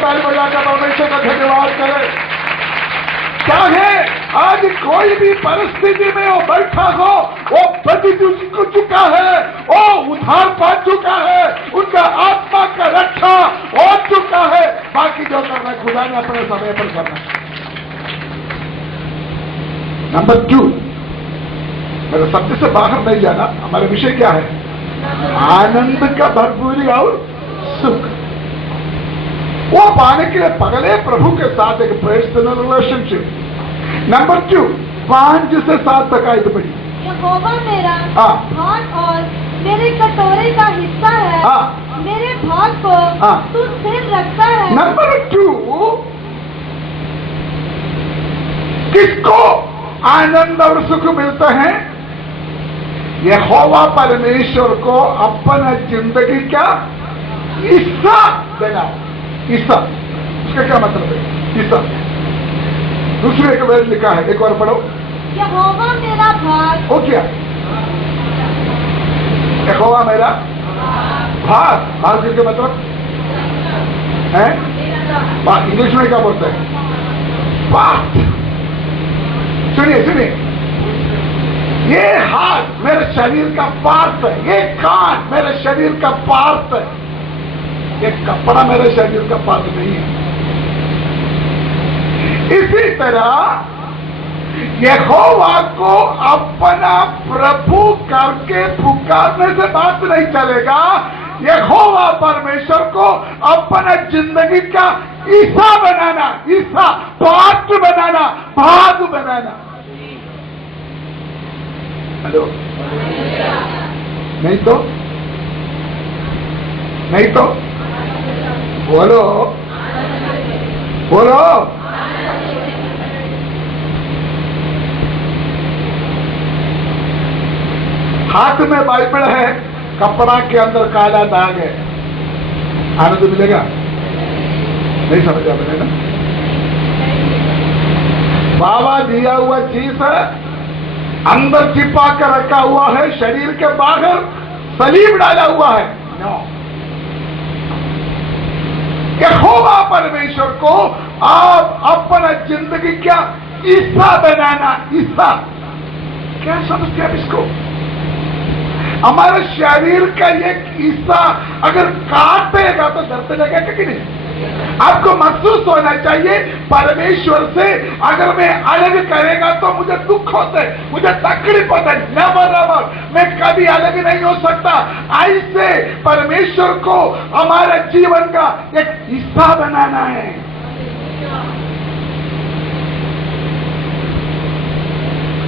ताली बजाकर परमेश्वर का धन्यवाद करें। चाहे आज कोई भी परिस्थिति में वो बैठा हो, वो बदल चुका है, वो उद्धार पा चुका है, उनका आत्मा का रक्षा हो चुका है। बाकी जो करना खुदा ने अपने समय पर करना। नंबर 2, मेरे शब्द से बाहर नहीं जाना, हमारा विषय क्या है? आनंद का भरपूरी और सुख। वो पाने के लिए पगले प्रभु के साथ एक पर्सनल रिलेशनशिप। नंबर 2, 5 से 7 तक आयत पढ़ी। यहोवा मेरा भाग और मेरे कटोरे का हिस्सा है, मेरे भाग को तू स्थिर रखता है। नंबर 2, किसको आनंद और सुख मिलता है? यहोवा परमेश्वर को अपना जिंदगी का हिस्सा देना। हिस्सा, उसका क्या मतलब है? हिस्सा। दूसरे एक वर्ड लिखा है, एक और पढ़ो। यहोवा मेरा भाग। वो क्या? यहोवा मेरा भाग। भाग के मतलब है? इंग्लिश में क्या बोलते हैं? पार्ट। सुनिए सुनिए, ये हाथ मेरे शरीर का पार्ट है, ये कान मेरे शरीर का पार्ट है, ये कपड़ा मेरे शरीर का पार्ट नहीं है। इसी तरह यहोवा को अपना प्रभु करके पुकारने से बात नहीं चलेगा। यहोवा परमेश्वर को अपना जिंदगी का हिस्सा बनाना, हिस्सा, पार्ट बनाना, भाग बनाना। हेलो, नहीं तो बोलो बोलो। हाथ में बाइबल है, कपड़ा के अंदर काला दाग है, आनंद मिलेगा? नहीं समझा मैंने ना? बाबा दिया हुआ चीज है, अंदर छिपा कर रखा हुआ है, शरीर के बाहर सलीब डाला हुआ है। नो, यहोवा परमेश्वर को आप अपना जिंदगी का हिस्सा बनाना। हिस्सा क्या समझते हैं इसको? हमारे शरीर का एक हिस्सा अगर काटेगा तो दर्द लगेगा कि नहीं? आपको महसूस होना चाहिए परमेश्वर से अगर मैं अलग करेगा तो मुझे दुख होता है, मुझे तकलीफ होता है। न बराबर मैं कभी अलग नहीं हो सकता। ऐसे परमेश्वर को हमारे जीवन का एक हिस्सा बनाना है।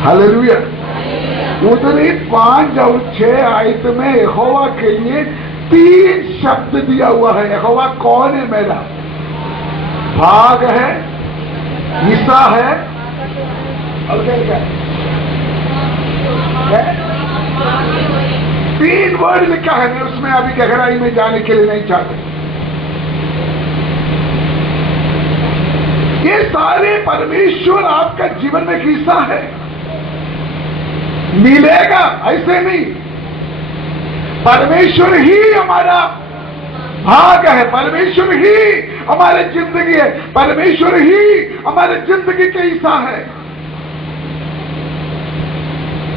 हालेलुया। उतनी 5 और 6 आयत में यहोवा के लिए 3 शब्द दिया हुआ है। यहोवा कौन है? मेरा भाग है, हिस्सा है, और क्या है? 3 वर्ड लिखा है। मैं उसमें अभी गहराई में जाने के लिए नहीं चाहते। ये सारे परमेश्वर आपका जीवन में हिस्सा है। मिलेगा ऐसे नहीं, परमेश्वर ही हमारा भाग है, परमेश्वर ही हमारी जिंदगी है, परमेश्वर ही हमारे जिंदगी का हिस्सा है।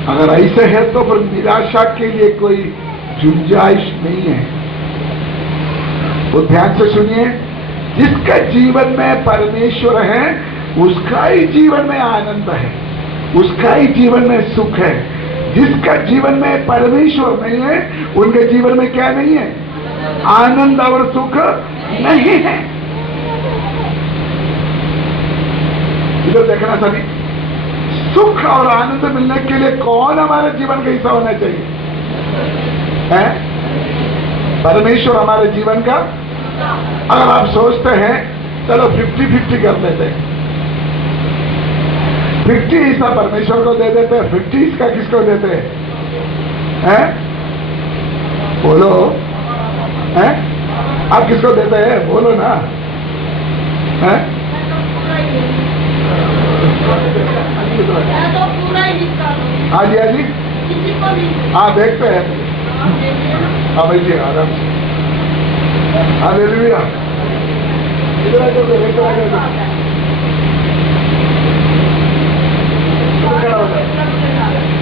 अगर ऐसे है तो फिर निराशा के लिए कोई गुंजाइश नहीं है। तो ध्यान से सुनिए, जिसका जीवन में परमेश्वर है उसका ही जीवन में आनंद है, उसका ही जीवन में सुख है। जिसका जीवन में परमेश्वर नहीं है उनके जीवन में क्या नहीं है? आनंद और सुख नहीं है। इधर देखना सभी, सुख और आनंद मिलने के लिए कौन हमारे जीवन का हिस्सा होना चाहिए? है परमेश्वर हमारे जीवन का। अगर आप सोचते हैं चलो 50-50 कर लेते हैं, 50 हिस्सा परमेश्वर को दे देते हैं, 50 इसका किसको देते हैं? बोलो, हैं? आप किसको देते हैं? बोलो ना। हैं? हाँ जी, हाँ जी, हाँ देखते हैं। हाँ बैठिए आराम से। हालेलुया।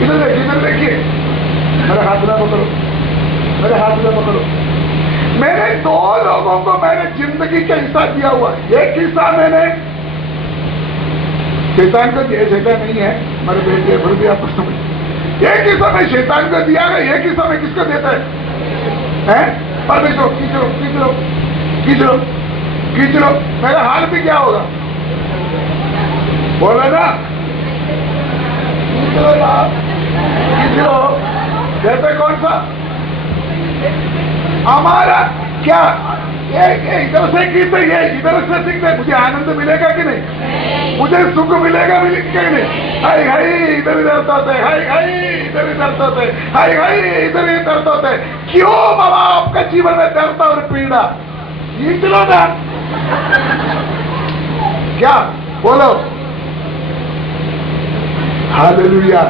इधर देखिए, मेरे हाथ में पकड़ो, मेरे हाथ में पकड़ो। मैंने 2 लोगों को मैंने जिंदगी का हिस्सा दिया हुआ। एक हिस्सा मैंने शैतान को दिया, शैतान नहीं है हमारे बेटे, फिर भी आप समझ, एक ही समय शैतान को दिया गया, एक ही समय किसको देता है? परमेश्वर। खींच लो खींच लो खींच लो खींच लो, मेरा हाल भी क्या होगा? बोला ना, खींच लो ना, खींच लो। जैसे कौन सा हमारा क्या, ये इधर से खींचते, ये इधर से सीखते, मुझे आनंद मिलेगा कि नहीं? मुझे सुख मिलेगा कि नहीं? हाय हाय इधर इधर होते, हाय हाय इधर इधर होते, हाय हाय इधर इधर होते। क्यों बाबा आपका जीवन में दर्द और पीड़ा? खींच लो ना, क्या बोलो? हालेलुया।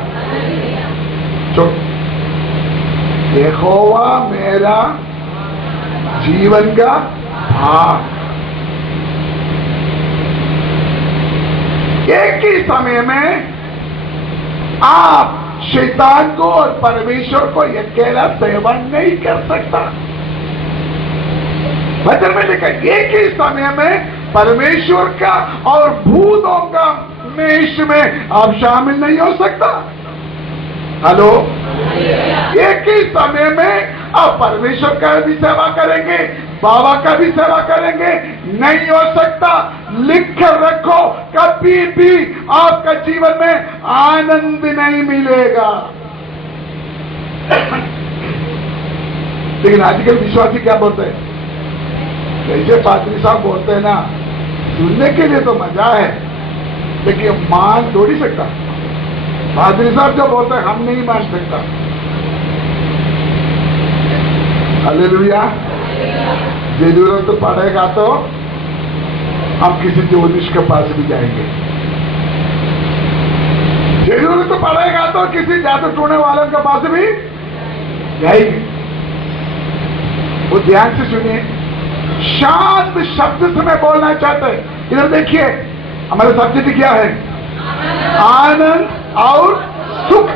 यहोवा मेरा जीवन का भाग। एक ही समय में आप शैतान को और परमेश्वर को अकेला सेवन नहीं कर सकता। वचन में लिखा, एक ही समय में परमेश्वर का और भूतों का मेष में आप शामिल नहीं हो सकता। हेलो, एक ही समय में आप परमेश्वर का भी सेवा करेंगे, बाबा का भी सेवा करेंगे, नहीं हो सकता। लिख कर रखो, कभी भी आपका जीवन में आनंद नहीं मिलेगा। लेकिन आजकल विश्वासी क्या बोलते हैं? जैसे पादरी साहब बोलते हैं ना, सुनने के लिए तो मजा है, लेकिन मान थोड़ी सकता। पादरी साहब जो बोलते हैं हम नहीं मान सकता। हालेलुया। जरूरत तो पड़ेगा तो हम किसी ज्योतिष के पास भी जाएंगे, जरूरत तो पड़ेगा तो किसी जादू टूने वालों के पास भी जाएंगे। वो ध्यान से सुनिए, शांत शब्द से मैं बोलना चाहता है। इधर देखिए, हमारे सब्जेक्ट क्या है? आनंद और सुख।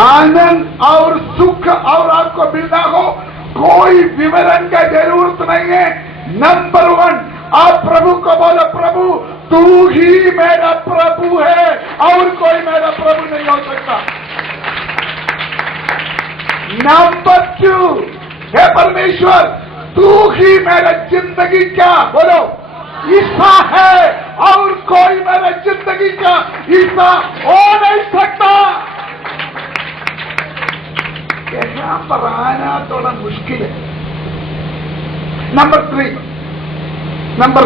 आनंद और सुख और आपको मिलना हो, कोई विवरण का जरूरत नहीं है। नंबर 1, आप प्रभु को बोलो, प्रभु तू ही मेरा प्रभु है और कोई मेरा प्रभु नहीं हो सकता। नंबर 2, हे परमेश्वर तू ही मेरा जिंदगी का बोलो हिस्सा है और कोई मेरा जिंदगी का हिस्सा हो नहीं सकता। यहाँ पर आना थोड़ा मुश्किल है। नंबर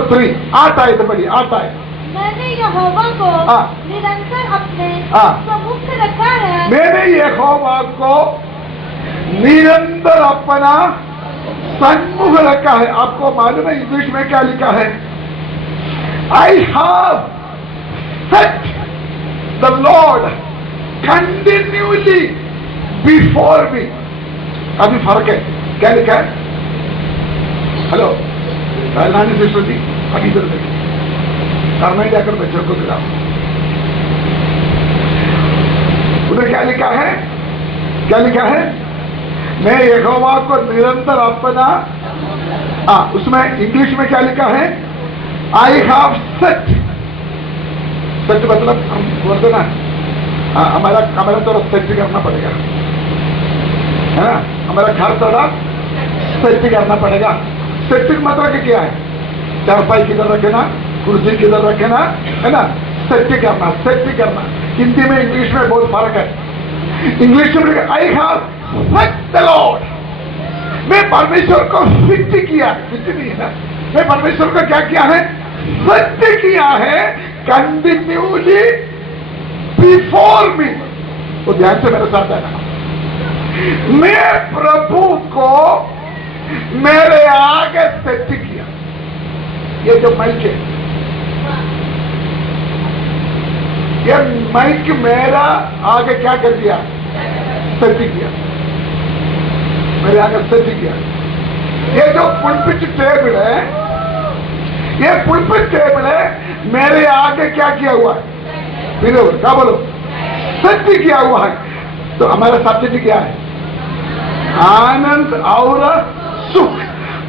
3 आता है तो बड़ी आता है। मैंने यहोवा को निरंतर अपने सम्मुख रखा है। मैंने यहोवा को निरंतर अपना सन्मुख रखा है। आपको मालूम है इंग्लिश में क्या लिखा है? I have set the Lord continually before me। काफी फर्क है। क्या लिखा है? हेलो राजधानी सिस्टर जी, अभी इधर देखिए, करना जाकर बच्चों को दिलाओ। उधर क्या लिखा है? क्या लिखा है? मैं यहोवा को निरंतर अपना, उसमें इंग्लिश में क्या लिखा है? I have set. सेट मतलब हम बोलते ना, हमारा थोड़ा सेट करना पड़ेगा, है ना? हमारा घर थोड़ा सेट करना पड़ेगा। सेट मतलब क्या है? चारपाई किधर रखना, कुर्सी किधर रखना, है ना? सेट करना। हिंदी में इंग्लिश में बहुत फर्क है। इंग्लिश में I have set the Lord, मैं परमेश्वर को फिट किया, फिट नहीं है ना, मैं परमेश्वर को क्या किया है? सत्य किया है, कंटिन्यूली बिफोर मी। तो ध्यान से मेरे साथ आना, मैं प्रभु को मेरे आगे सत्य किया। ये जो माइक है, ये माइक मेरा आगे क्या कर दिया? सत्य किया, मेरे आगे सत्य किया। ये जो पुलपिट टेबल है, ये पुलपिट टेबल है, मेरे आगे क्या किया हुआ है? फिर क्या बोलो? सत्य किया हुआ है। तो हमारा सब्जेक्ट क्या है? आनंद और सुख।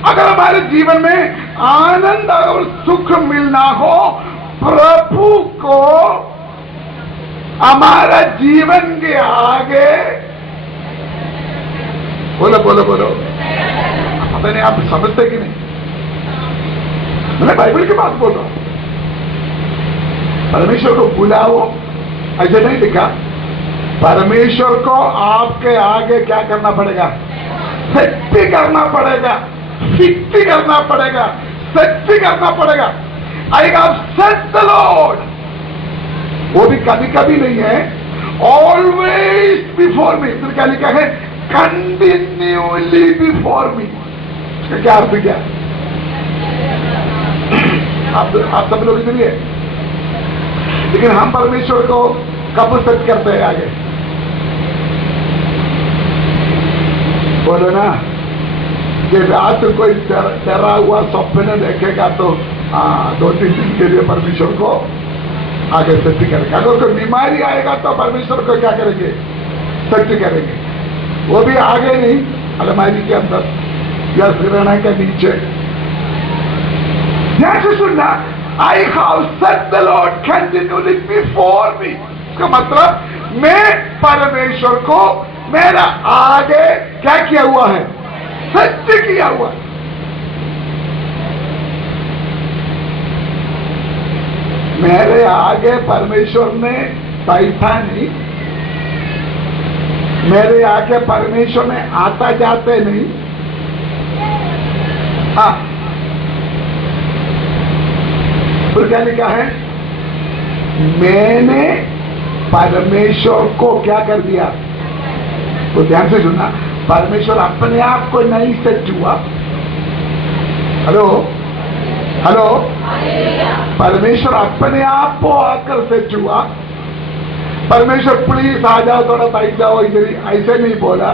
अगर हमारे जीवन में आनंद और सुख मिलना हो, प्रभु को हमारा जीवन के आगे, बोलो बोलो बोलो, पता नहीं आप समझते कि नहीं, मैं बाइबल की बात बोल रहा हूं। परमेश्वर को बुलाओ ऐसे नहीं लिखा, परमेश्वर को आपके आगे क्या करना पड़ेगा? सत्य करना पड़ेगा, सिद्धि करना पड़ेगा, सत्य करना पड़ेगा। I have set the Lord, वो भी कभी कभी नहीं है, ऑलवेज बिफोर मी। फिर क्या लिखा है? Continually before me. इसका क्या अर्थ क्या? आप सब लोग इसलिए, लेकिन हम परमेश्वर को कब सत्य करते हैं आगे? बोलो ना, कि रात कोई डरा हुआ स्वप्न देखेगा तो 2-3 दिन के लिए परमेश्वर को आगे सत्य करेगा। अगर कोई बीमारी आएगा तो परमेश्वर को क्या करेंगे? सत्य करेंगे। वो भी आगे नहीं, अलमारी के अंदर या सिरहाना के नीचे। ध्यान से सुनना, I have set the Lord continually before me. इसका मतलब मैं परमेश्वर को मेरा आगे क्या किया हुआ है? सत्य किया हुआ है। मेरे आगे परमेश्वर ने बैठा नहीं, मेरे आगे परमेश्वर ने आता जाते नहीं। हाँ, फिर क्या लिखा है? मैंने परमेश्वर को क्या कर दिया? तो ध्यान से सुनना, परमेश्वर अपने आप को नहीं सच हुआ। हेलो हेलो, परमेश्वर अपने आप को आकर सच हुआ। परमेश्वर प्लीज आ जाओ, थोड़ा बैठ जाओ इधर, ऐसे नहीं बोला।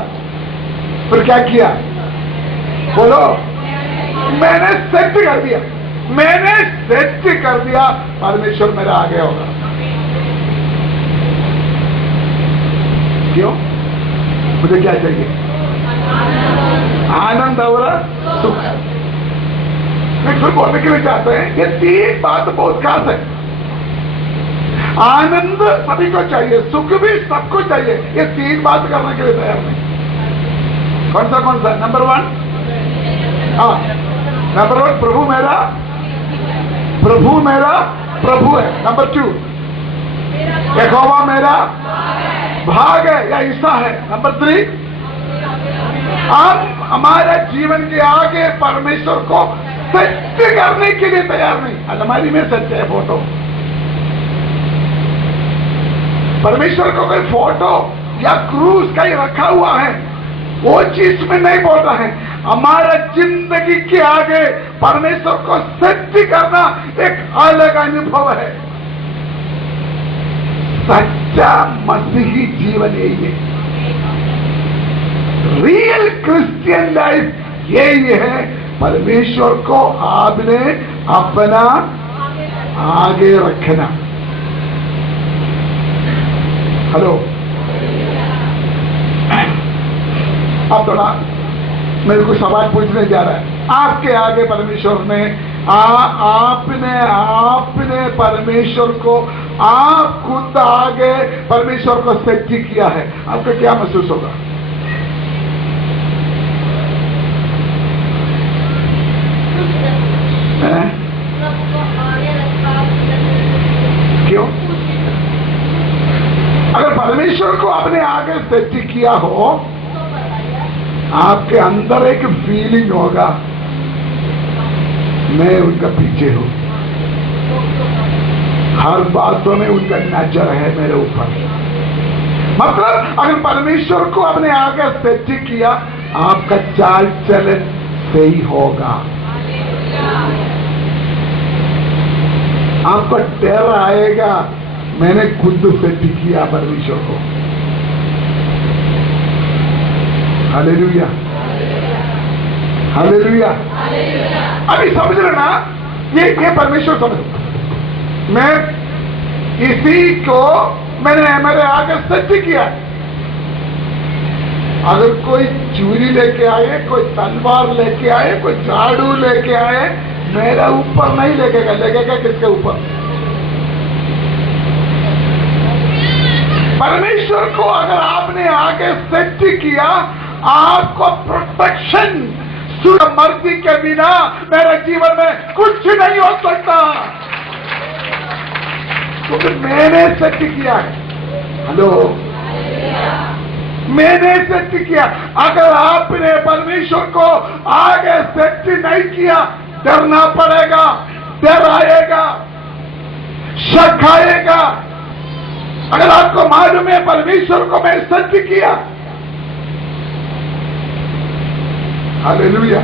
फिर क्या किया? बोलो, मैंने सत्य कर दिया, मैंने सत्य कर दिया, परमेश्वर मेरा आगे होगा। क्यों? मुझे क्या चाहिए? आनंद और सुख। फिर बोलने के लिए चाहते हैं, ये 3 बात बहुत खास है। आनंद सभी को चाहिए, सुख भी सबको चाहिए, ये 3 बात करने के लिए तैयार नहीं। कौन सा? नंबर 1, हाँ, नंबर 1, प्रभु मेरा प्रभु है। नंबर 2, यहोवा मेरा भाग है या हिस्सा है। नंबर 3, हम हमारे जीवन के आगे परमेश्वर को सत्य करने के लिए तैयार नहीं। अलमारी में सत्य है फोटो, परमेश्वर को कोई फोटो या क्रूस कहीं रखा हुआ है, वो चीज में नहीं बोल रहा है। हमारा जिंदगी के आगे परमेश्वर को सत्य करना एक अलग अनुभव है। सच्चा मसीही जीवन यही है, रियल क्रिश्चियन लाइफ यही है। परमेश्वर को आपने अपना आगे रखना। हेलो, अब थोड़ा मेरे को सवाल पूछने जा रहा है। आपके आगे परमेश्वर ने आपने परमेश्वर को, आप खुद आगे परमेश्वर को सत्य किया है, आपको क्या महसूस होगा? क्यों? अगर परमेश्वर को आपने आगे सत्य किया हो, आपके अंदर एक फीलिंग होगा, मैं उनका पीछे हूं, हर बातों में उनका नजर है मेरे ऊपर। मतलब अगर परमेश्वर को आपने आगे सत्य किया, आपका चाल चलन सही होगा। आपको डर आएगा, मैंने खुद सत्य किया परमेश्वर को। Hallelujah, hallelujah. अभी समझ लेना, ये परमेश्वर समझ। मैं इसी को मैंने मेरे आगे सत्य किया। अगर कोई चूरी लेके आए, कोई तलवार लेके आए, कोई झाड़ू लेके आए, मेरे ऊपर नहीं लगेगा। लगेगा किसके ऊपर? परमेश्वर को अगर आपने आगे सेट किया, आपको प्रोटेक्शन, सूर्य मर्जी के बिना मेरे जीवन में कुछ नहीं हो सकता, क्योंकि मैंने सेट किया है। हेलो, मैंने सेट किया। अगर आपने परमेश्वर को आगे सेट नहीं किया, डरना पड़ेगा, डर आएगा, शक आएगा। अगर आपको मालूम है परमेश्वर को मैं सेट किया, हालेलुया।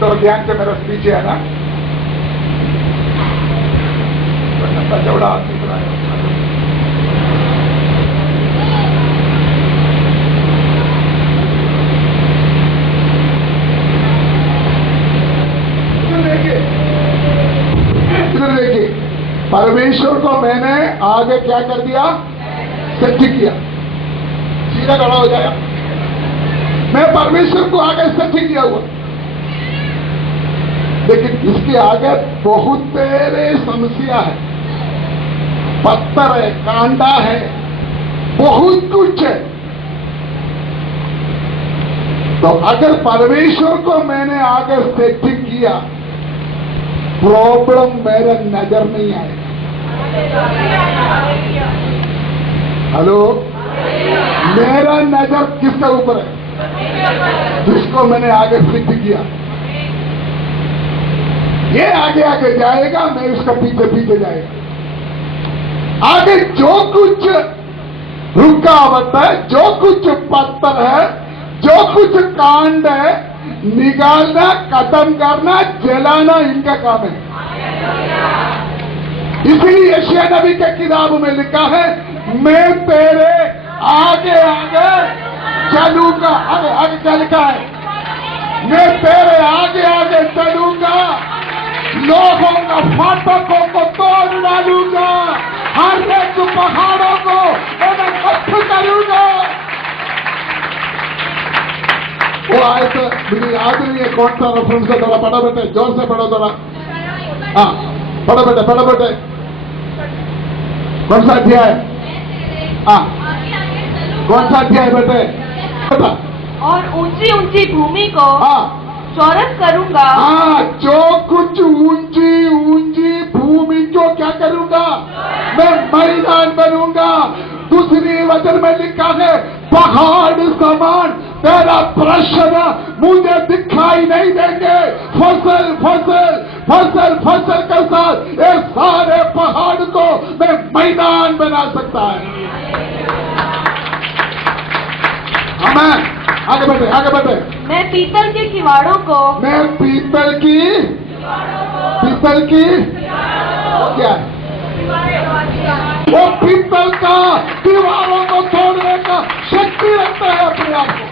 तो ध्यान से मेरा स्पीच है ना, चौड़ा आदमी बनाया। इधर देखिए, परमेश्वर को मैंने आगे क्या कर दिया, सेट किया। सीधा खड़ा हो जाएगा। मैं परमेश्वर को आगे सेट किया हुआ, लेकिन इसके आगे बहुत तेरे समस्या है, पत्थर है, कांटा है, बहुत कुछ है। तो अगर परमेश्वर को मैंने आगे सेट किया, प्रॉब्लम मेरा नजर नहीं आएगा। हेलो, मेरा नजर किसके ऊपर है? जिसको मैंने आगे फिट किया। ये आगे आगे जाएगा, मैं उसका पीछे पीछे जाएगा। आगे जो कुछ रुकावट है, जो कुछ पत्थर है, जो कुछ कांड है, निकालना, खत्म करना, जलाना इनका काम है। इसलिए यशायाह नबी के किताब में लिखा है, मैं तेरे आगे आगे चलूंगा। आगे आगे क्या लिखा है? मैं तेरे आगे आगे चलूंगा, लोगों का फाटकों को तोड़ डालूंगा, हर एक पहाड़ों को मैं कष्ट करूंगा। वो आए तो मुझे याद नहीं है कौन सा रेफरेंस है, थोड़ा पढ़ो बेटे, जोर से पढ़ो थोड़ा। हाँ, पढ़ो बेटे, पढ़ो बेटे। कौन सा अध्याय? हाँ, कौन सा अध्याय बेटे? और ऊंची ऊंची भूमि को हाँ, चौरस करूंगा। हाँ, जो कुछ ऊंची ऊंची भूमि को क्या करूंगा? मैं मैदान बनूंगा। दूसरी वचन में लिखा है, पहाड़ समान तेरा प्रश्न मुझे दिखाई नहीं देंगे। फसल फसल फसल फसल के साथ ये सारे पहाड़ को मैं मैदान बना सकता है। हमें आगे बढ़े, आगे बढ़े। मैं पीतल के किवाड़ों को, मैं पीतल की क्या है? वो पीतल का दीवारों को तोड़ने का शक्ति रखता है अपने आप को।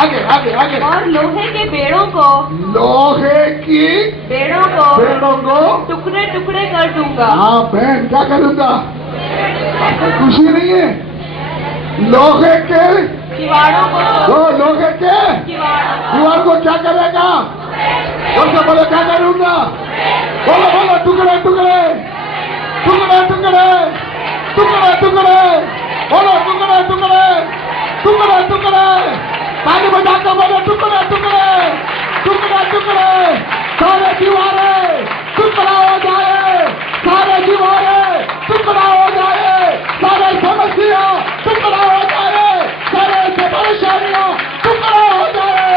आगे आगे आगे। और लोहे के बेड़ों को, लोहे की बेड़ों को टुकड़े टुकड़े कर दूंगा। हाँ बहन, क्या करूंगा? खुशी नहीं है? लोहे के किवाड़ों को, तो लोहे के दीवार को क्या करेगा? बोलो बोलो, क्या करूंगा? बोलो बोलो, टुकड़े टुकड़े टुकड़े टुकड़े टुकड़े टुकड़े, बोलो टुकड़े टुकड़े टुकड़े टुकड़े, ताली बजाकर बोलो टुकड़े टुकड़े टुकड़े टुकड़े। सारे दीवारें टुकड़ा हो जाए, सारे दीवारें टुकड़ा हो जाए, सारे समस्या टुकड़ा हो जाए, सारे परेशानियां टुकड़ा हो जाए।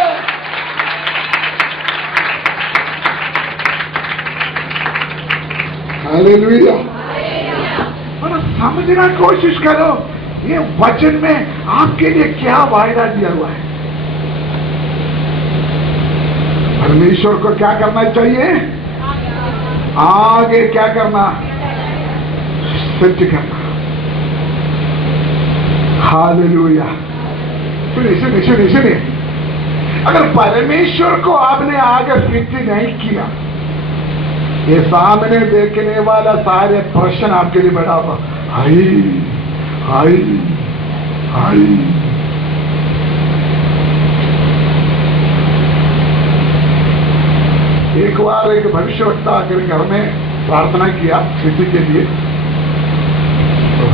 हालेलुया। और समझना कोशिश करो, ये वचन में आपके लिए क्या वायदा दिया हुआ है। परमेश्वर को क्या करना चाहिए? आगे क्या करना? सत्य करना। हालेलुया। सुनिए सुनिए सुनिए सुनिए, अगर परमेश्वर को आपने आगे फिट नहीं किया, ये सामने देखने वाला सारे प्रश्न आपके लिए बड़ा हुआ। हाय हाय हाय। एक बार एक भविष्यवक्ता आकर घर में प्रार्थना किया किसी के लिए।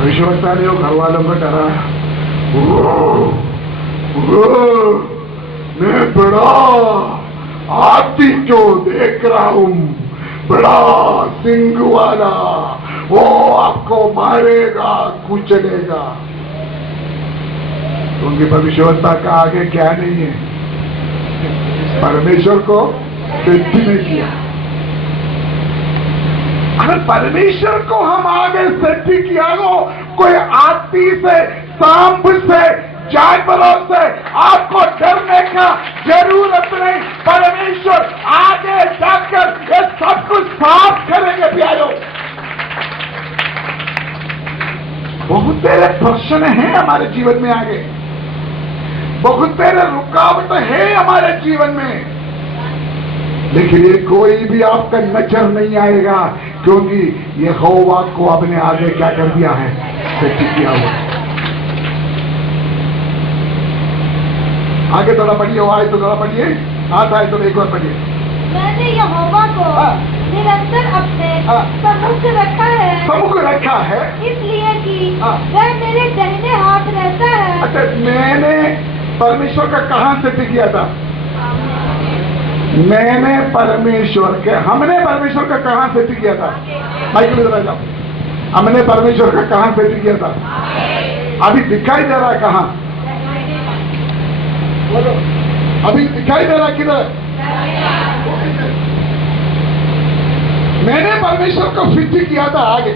भविष्यवक्ता ने वो घर वालों को डराया, मैं बड़ा हाथी को देख रहा हूं, बड़ा सिंह वाला, वो आपको मारेगा, कुचलेगा। तो उनकी भविष्यवक्ता का आगे क्या नहीं है, परमेश्वर को सिद्धि नहीं किया। अगर परमेश्वर को हम आगे सिद्धि किया तो कोई हाथी से, सांप से, जानवरों से आपको डरने का जरूरत नहीं। परमेश्वर आगे जाकर ये सब कुछ साफ करेंगे प्यारों। बहुत तेरे प्रश्न हैं हमारे जीवन में, आगे बहुत तेरे रुकावट है हमारे जीवन में, लेकिन ये कोई भी आपका नजर नहीं आएगा, क्योंकि यहोवा को आपने आगे क्या कर दिया है, सिद्ध किया हुआ। आगे थोड़ा पढ़िए, वो आए तो थोड़ा पढ़िए, हाथ आए तो एक और पढ़िए। मैंने यहोवा को निरंतर अपने सम्मुख रखा है, सम्मुख रखा है, इसलिए कि वह मेरे दाहिने हाथ रहता है। अच्छा, मैंने परमेश्वर का कहां सिद्ध किया था? मैंने परमेश्वर के, हमने परमेश्वर का कहां सिद्ध किया था? माइक में जाओ, हमने परमेश्वर का कहां सिद्ध किया था? अभी दिखाई दे रहा है कहां? अभी दिखाई दे रहा किधर? मैंने परमेश्वर को सिद्ध किया था आगे,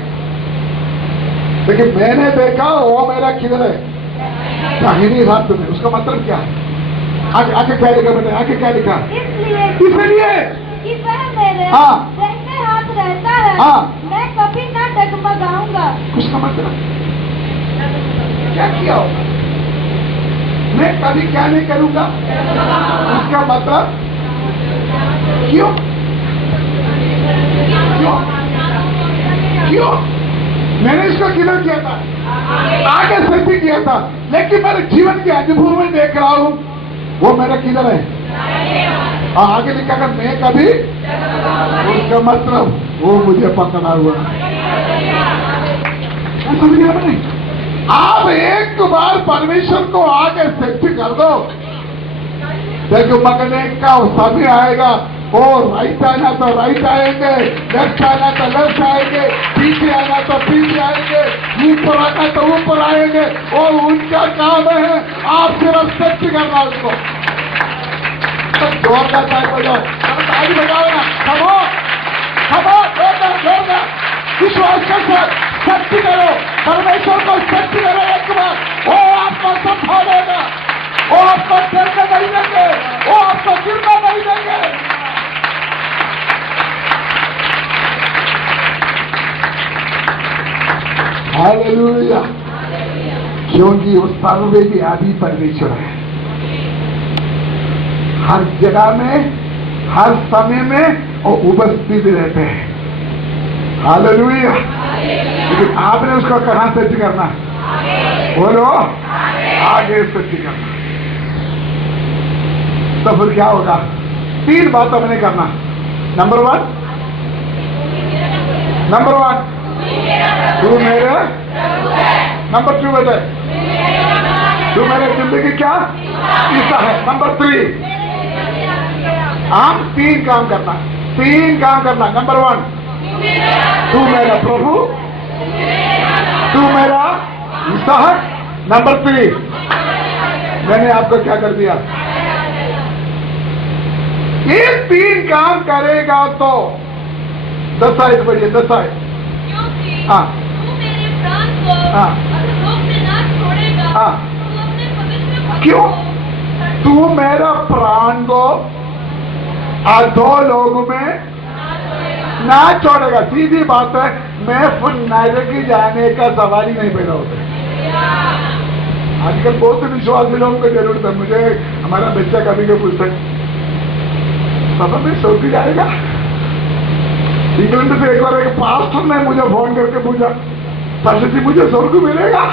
लेकिन मैंने देखा वो मेरा किधर है, दाहिनी हाथ में। उसका मतलब क्या है? आगे क्या लिखा मैंने, आगे क्या लिखा? इसलिए कि वह मेरे दाहिने हाथ रहता है, मैं कभी ना डगमगाऊंगा। उसका मतलब क्या किया होगा? मैं कभी क्या नहीं करूंगा, उसका मतलब क्यों? क्यों? क्यों? मैंने इसको किधर किया था? आगे सिद्ध किया था, लेकिन मेरे जीवन के अनुभव में देख रहा हूं वो मेरा किधर है? आगे लिखा कर मैं कभी, उसका मतलब वो मुझे पकड़ा हुआ। समझ गया मैंने? आप एक बार परमेश्वर को आगे सिद्ध कर दो, देखो मगने का समय आएगा, और राइट आना तो राइट आएंगे, लेफ्ट आना तो लेफ्ट आएंगे, पीछे आना तो पीछे आएंगे, ऊपर आना तो ऊपर आएंगे, और उनका काम है आप सिर्फ सिद्ध करना उसको। तो जोरदार ताली बजाओ, ताली बजाओ ना, खबो खबो, जोरदार विश्वास के साथ सिद्ध करो, परमेश्वर को सिद्ध करो एक बार, वो आपको संभालेगा, वो आपको गिरने नहीं देंगे, वो आपको गिरना नहीं देंगे। हालेलुया, क्योंकि वो सर्वव्यापी परमेश्वर है, हर जगह में, हर समय में वो उपस्थित रहते हैं। हालेलुया, लेकिन आपने उसको कहां सिद्ध करना? बोलो, आगे सिद्ध करना। तो फिर क्या होगा? 3 बात हमने करना। नंबर 1, तू मेरे, नंबर 2 बेटे, तू मेरे जिंदगी क्या हिस्सा है। नंबर 3, हम 3 काम करना, 3 काम करना। नंबर 1, तू मेरा प्रभु, तू मेरा हिस्सा है। नंबर 3, मैंने आपको क्या कर दिया? ये 3 काम करेगा तो 10 आयत बढ़िए, 10 आयत। हाँ, तू मेरे प्राण को अधोलोक में ना छोड़ेगा, तू अपने पवित्र भक्त क्यों? को, तू मेरा प्राण को अधोलोक में ना छोड़ेगा। सीधी बात है, मैं फिर नरक जाने का सवाल ही नहीं पैदा होता। आजकल बहुत विश्वासी लोगों को जरूरत है। मुझे हमारा बच्चा कभी कभी पूछता है, पापा मैं स्वर्ग जाएगा? इंग्लैंड से एक बार एक पास्टर ने मुझे फोन करके पूछा, पास्टर जी मुझे स्वर्ग मिलेगा?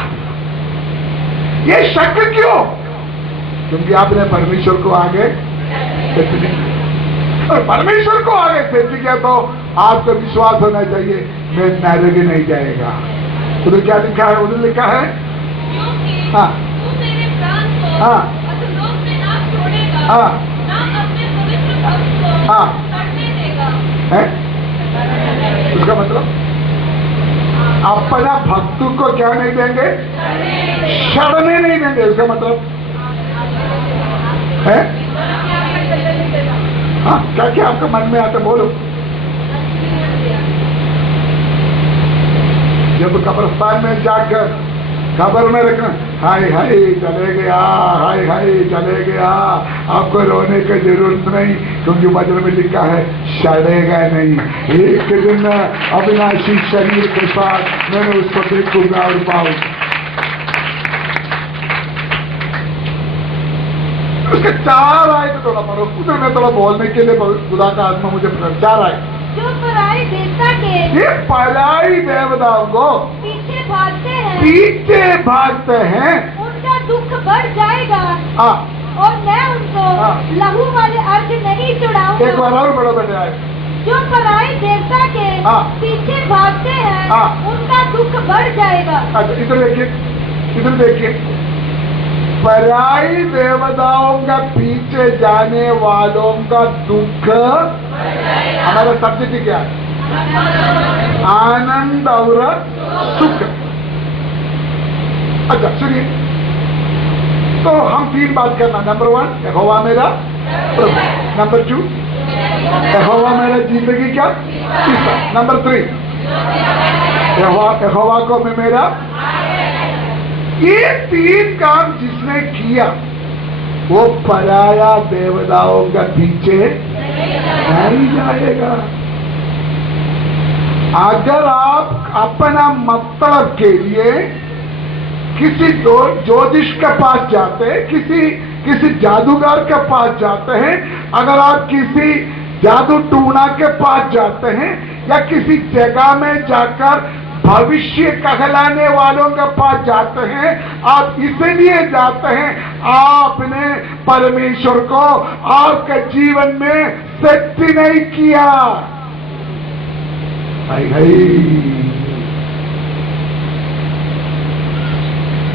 ये शक क्यों? क्योंकि आपने परमेश्वर को आगे सिद्ध नहीं किया, और परमेश्वर को आगे सिद्ध किया तो आपको विश्वास होना चाहिए मैं नरक नहीं जाएगा। उधर क्या लिखा है? उधर लिखा है हाँ तू मेरे प्राण को हाँ अधोलोक में ना छोड़ेगा, हाँ ना अपने पवित्र भक्त को हाँ सड़ने देगा। है उसका मतलब अपना भक्त को क्या नहीं देंगे? सड़ने नहीं देंगे। उसका मतलब है हाँ क्या क्या आपका मन में आता बोलो। जब कब्रिस्तान में जाकर कब्र में रखना हाय हाय चले गया, हाय हाय चले गया, आपको रोने की जरूरत नहीं, क्योंकि वचन में लिखा है सड़ेगा नहीं। एक दिन अविनाशी शरीर के साथ मैंने उसको देखूंगा और पाऊंगा। उसके 4 आए थे, थोड़ा पढ़ो उधर में थोड़ा बोलने के लिए खुदा का आत्मा मुझे 4 आए। जो पराई देवता के ये पराई देवताओं को पीछे भागते हैं उनका दुख बढ़ जाएगा हाँ और मैं उनको लहू वाले अर्घ नहीं चढ़ाऊंगा। एक बार और बड़ा बैठे आए। जो पराई देवता के पीछे भागते हैं उनका दुख बढ़ जाएगा। अच्छा इधर देखिए पराई देवताओं का पीछे जाने वालों का दुख हमारा सब्जेक्ट क्या है? आनंद और सुख। अच्छा सुनिए, तो हम 3 बात करना। नंबर 1 यहोवा मेरा प्रभु, नंबर 2 यहोवा मेरा जिंदगी क्या तीसरा, नंबर 3 यहोवा को मैं मेरा। ये 3 काम जिसने किया वो पराया देवताओं का पीछे नहीं जाएगा। अगर आप अपना मतलब के लिए किसी ज्योतिष के पास जाते हैं, किसी जादूगर के पास जाते हैं, अगर आप किसी जादू टूना के पास जाते हैं या किसी जगह में जाकर भविष्य कहलाने वालों के पास जाते हैं, आप इसलिए जाते हैं आपने परमेश्वर को आपके जीवन में सेट नहीं किया। हाय हाय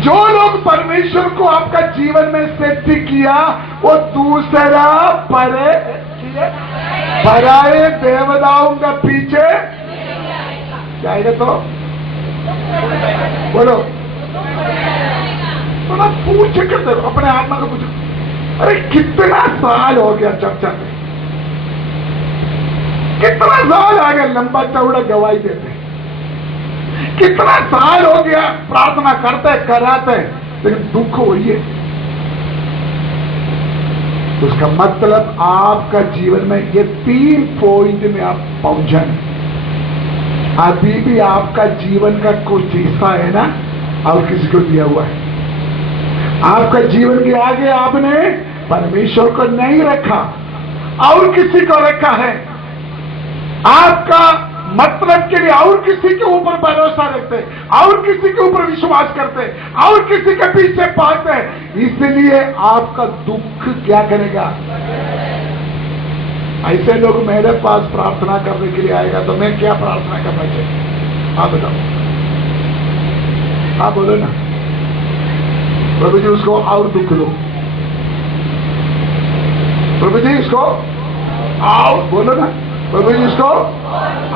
जो लोग परमेश्वर को आपका जीवन में सेट किया वो दूसरा पराये देवताओं का पीछे जाएगा। तो बोलो थोड़ा पूछ कर देखो अपने आत्मा को, पूछो अरे कितना साल हो गया चर्चा में, कितना साल आ गया लंबा चौड़ा गवाही देते, कितना साल हो गया प्रार्थना करते कराते, लेकिन दुख वही है। उसका मतलब आपका जीवन में ये 3 पॉइंट में आप पहुंचे, अभी भी आपका जीवन का कुछ हिस्सा है ना और किसी को दिया हुआ है। आपका जीवन के आगे आपने परमेश्वर को नहीं रखा और किसी को रखा है। आपका मतलब के लिए और किसी के ऊपर भरोसा रखते, और किसी के ऊपर विश्वास करते, और किसी के पीछे पाते, इसलिए आपका दुख क्या करेगा। ऐसे लोग मेरे पास प्रार्थना करने के लिए आएगा तो मैं क्या प्रार्थना करना चाहिए आप बताओ, आप बोलो ना। प्रभु जी उसको और दुख दो, प्रभु जी इसको और बोलो ना, प्रभु जी इसको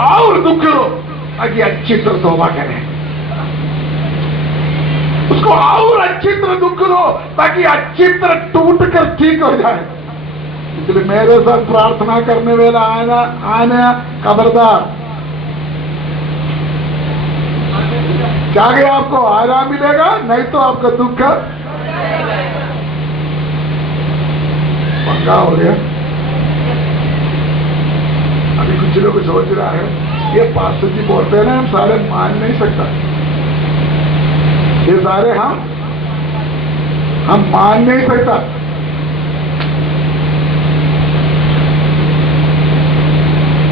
और दुख दो ताकि अच्छी तरह तौबा करें, उसको और अच्छी तरह दुख दो ताकि अच्छी तरह टूट कर ठीक हो जाए। इसलिए मेरे साथ प्रार्थना करने वाला आना खबरदार, जागे आपको आराम मिलेगा, नहीं तो आपका दुख पंगा हो गया। अभी कुछ लोग सोच रहा है ये पास्टर जी बोलते हैं ना हम सारे मान नहीं सकता, ये सारे हम मान नहीं सकता।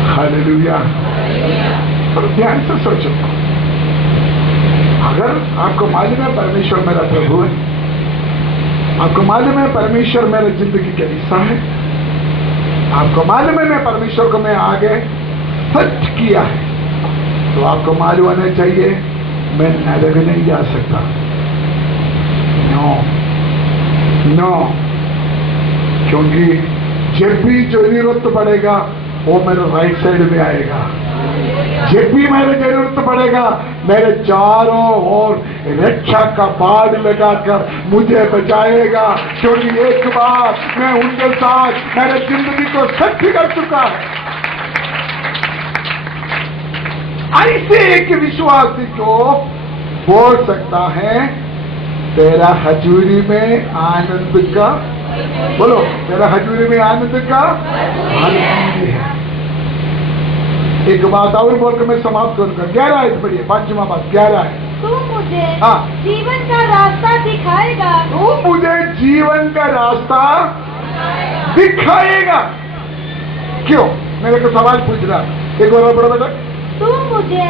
हालेलुया। पर ध्यान से सोचो, अगर आपको मालूम है परमेश्वर मेरा प्रभु है, आपको मालूम है परमेश्वर मेरे जिंदगी का हिस्सा है, आपको मालूम है मैं परमेश्वर को मैं आगे सच किया है, तो आपको मालूम होना चाहिए मैं नरक नहीं जा सकता। नो नो, क्योंकि जब भी जरूरत पड़ेगा वो मेरे राइट साइड में आएगा। जब भी मेरे जरूरत पड़ेगा मेरे चारों ओर रक्षा का बाड़ लगाकर मुझे बचाएगा, क्योंकि एक बार मैं उनके साथ मेरे जिंदगी को सत्य कर चुका है। ऐसे एक विश्वासी को बोल सकता है तेरा हजूरी में आनंद का, बोलो, तेरा हजूरी में आनंद का हजूरी है। एक बात और बोलकर मैं समाप्त करूंगा। 11 है, बढ़िए, 5वां बात 11 है। तू मुझे जीवन का रास्ता दिखाएगा। तू मुझे जीवन का रास्ता दिखाएगा। क्यों? मेरे को सवाल पूछ रहा। एक बार पढ़ो बेटा। तू मुझे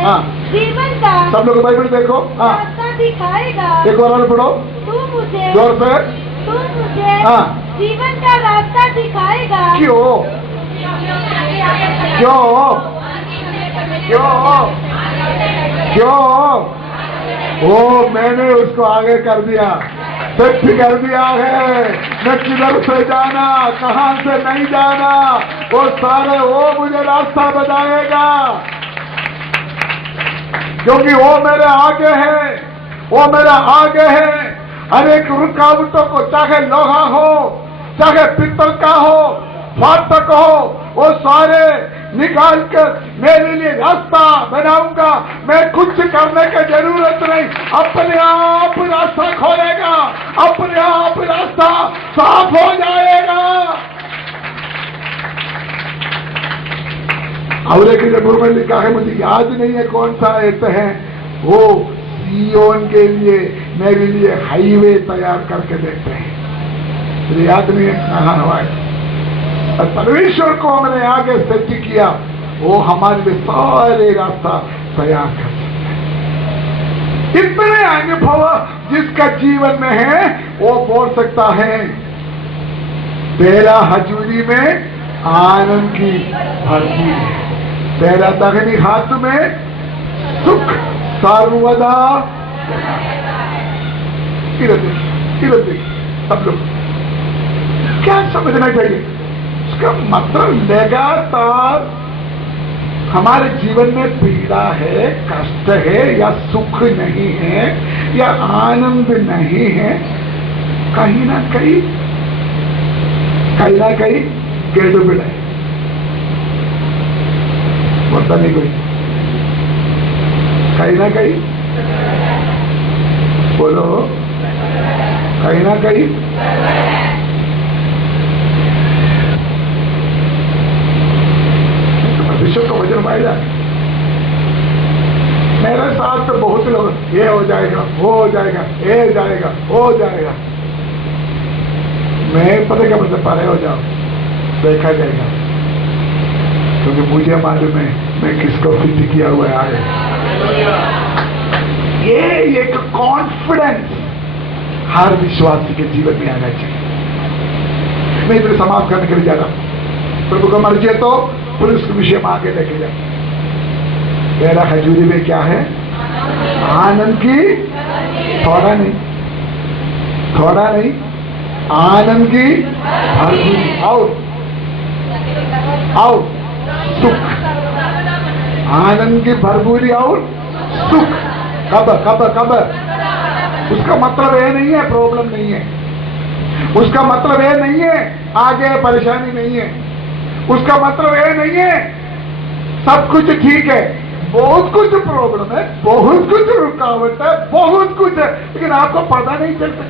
जीवन का, सब लोग बाइबल देखो, रास्ता दिखाएगा। एक बार पढ़ो। तू मुझे, जोर से, तू मुझे जीवन का रास्ता दिखाएगा। क्यों? क्यों? क्यों? क्यों? ओ, मैंने उसको आगे कर दिया, सत्य कर दिया है। मैं किधर से जाना, कहां से नहीं जाना, वो सारे वो मुझे रास्ता बताएगा, क्योंकि वो मेरे आगे है, वो मेरा आगे है। अनेक रुकावटों को, चाहे लोहा हो, चाहे पित्तल का हो, फाटक हो, वो सारे निकाल कर मेरे लिए रास्ता बनाऊंगा। मैं कुछ करने की जरूरत नहीं, अपने आप रास्ता खोलेगा, अपने आप रास्ता साफ हो जाएगा। और एक जबूर में लिखा है, मुझे याद नहीं है कौन सा आयत है, वो सियोन के लिए मेरे लिए हाईवे तैयार करके देते हैं। मुझे याद नहीं है कहां हुआ है। और परमेश्वर को हमने आगे सत्य किया, वो हमारे लिए सारे रास्ता तैयार कर सकते हैं। इतने अनुभव जिसका जीवन में है वो बोल सकता है तेरा हजूरी में आनंद की भरपूरी है, तेरा दाहिनी हाथ में सुख सर्वदा। सब लोग क्या समझना चाहिए? उसका मतलब लगातार हमारे जीवन में पीड़ा है, कष्ट है, या सुख नहीं है, या आनंद नहीं है, कहीं ना कहीं गड़बड़ है। बोलता नहीं कोई, कहीं ना कहीं बोलो, कहीं ना कहीं विश्व का वजन बढ़ जाए। मेरे साथ तो बहुत लोग ये हो जाएगा, वो हो जाएगा, ये जाएगा, हो जाएगा। मैं पता क्या मतलब परे हो जाओ, देखा जाएगा, क्योंकि मुझे मालूम है मैं किसको फिट किया हुआ है आगे। ये एक कॉन्फिडेंस हर विश्वासी के जीवन में आना चाहिए। मैं इधर समाप्त करने के लिए जा रहा हूं। प्रभु का मर्जी है तो फिर उस विषय में आगे लेके जाए। मेरा हजूरी में क्या है? आनंद की, थोड़ा नहीं, थोड़ा नहीं, आनंद की भरपूरी और सुख। आनंद की भरपूरी और सुख। कब कब कब? उसका मतलब ये नहीं है प्रॉब्लम नहीं है, उसका मतलब ये नहीं है आगे परेशानी नहीं है, उसका मतलब ये नहीं है सब कुछ ठीक है। बहुत कुछ प्रॉब्लम है, बहुत कुछ रुकावट है, बहुत कुछ है, लेकिन आपको पता नहीं चलता,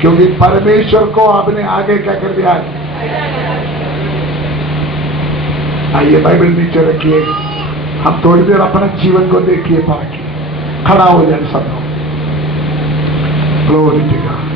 क्योंकि परमेश्वर को आपने आगे क्या कर दिया। आइए बाइबल नीचे रखिए, हम थोड़ी देर अपना जीवन को देखिए, पाकिए, खड़ा हो जाए सब लोग। Glory to God.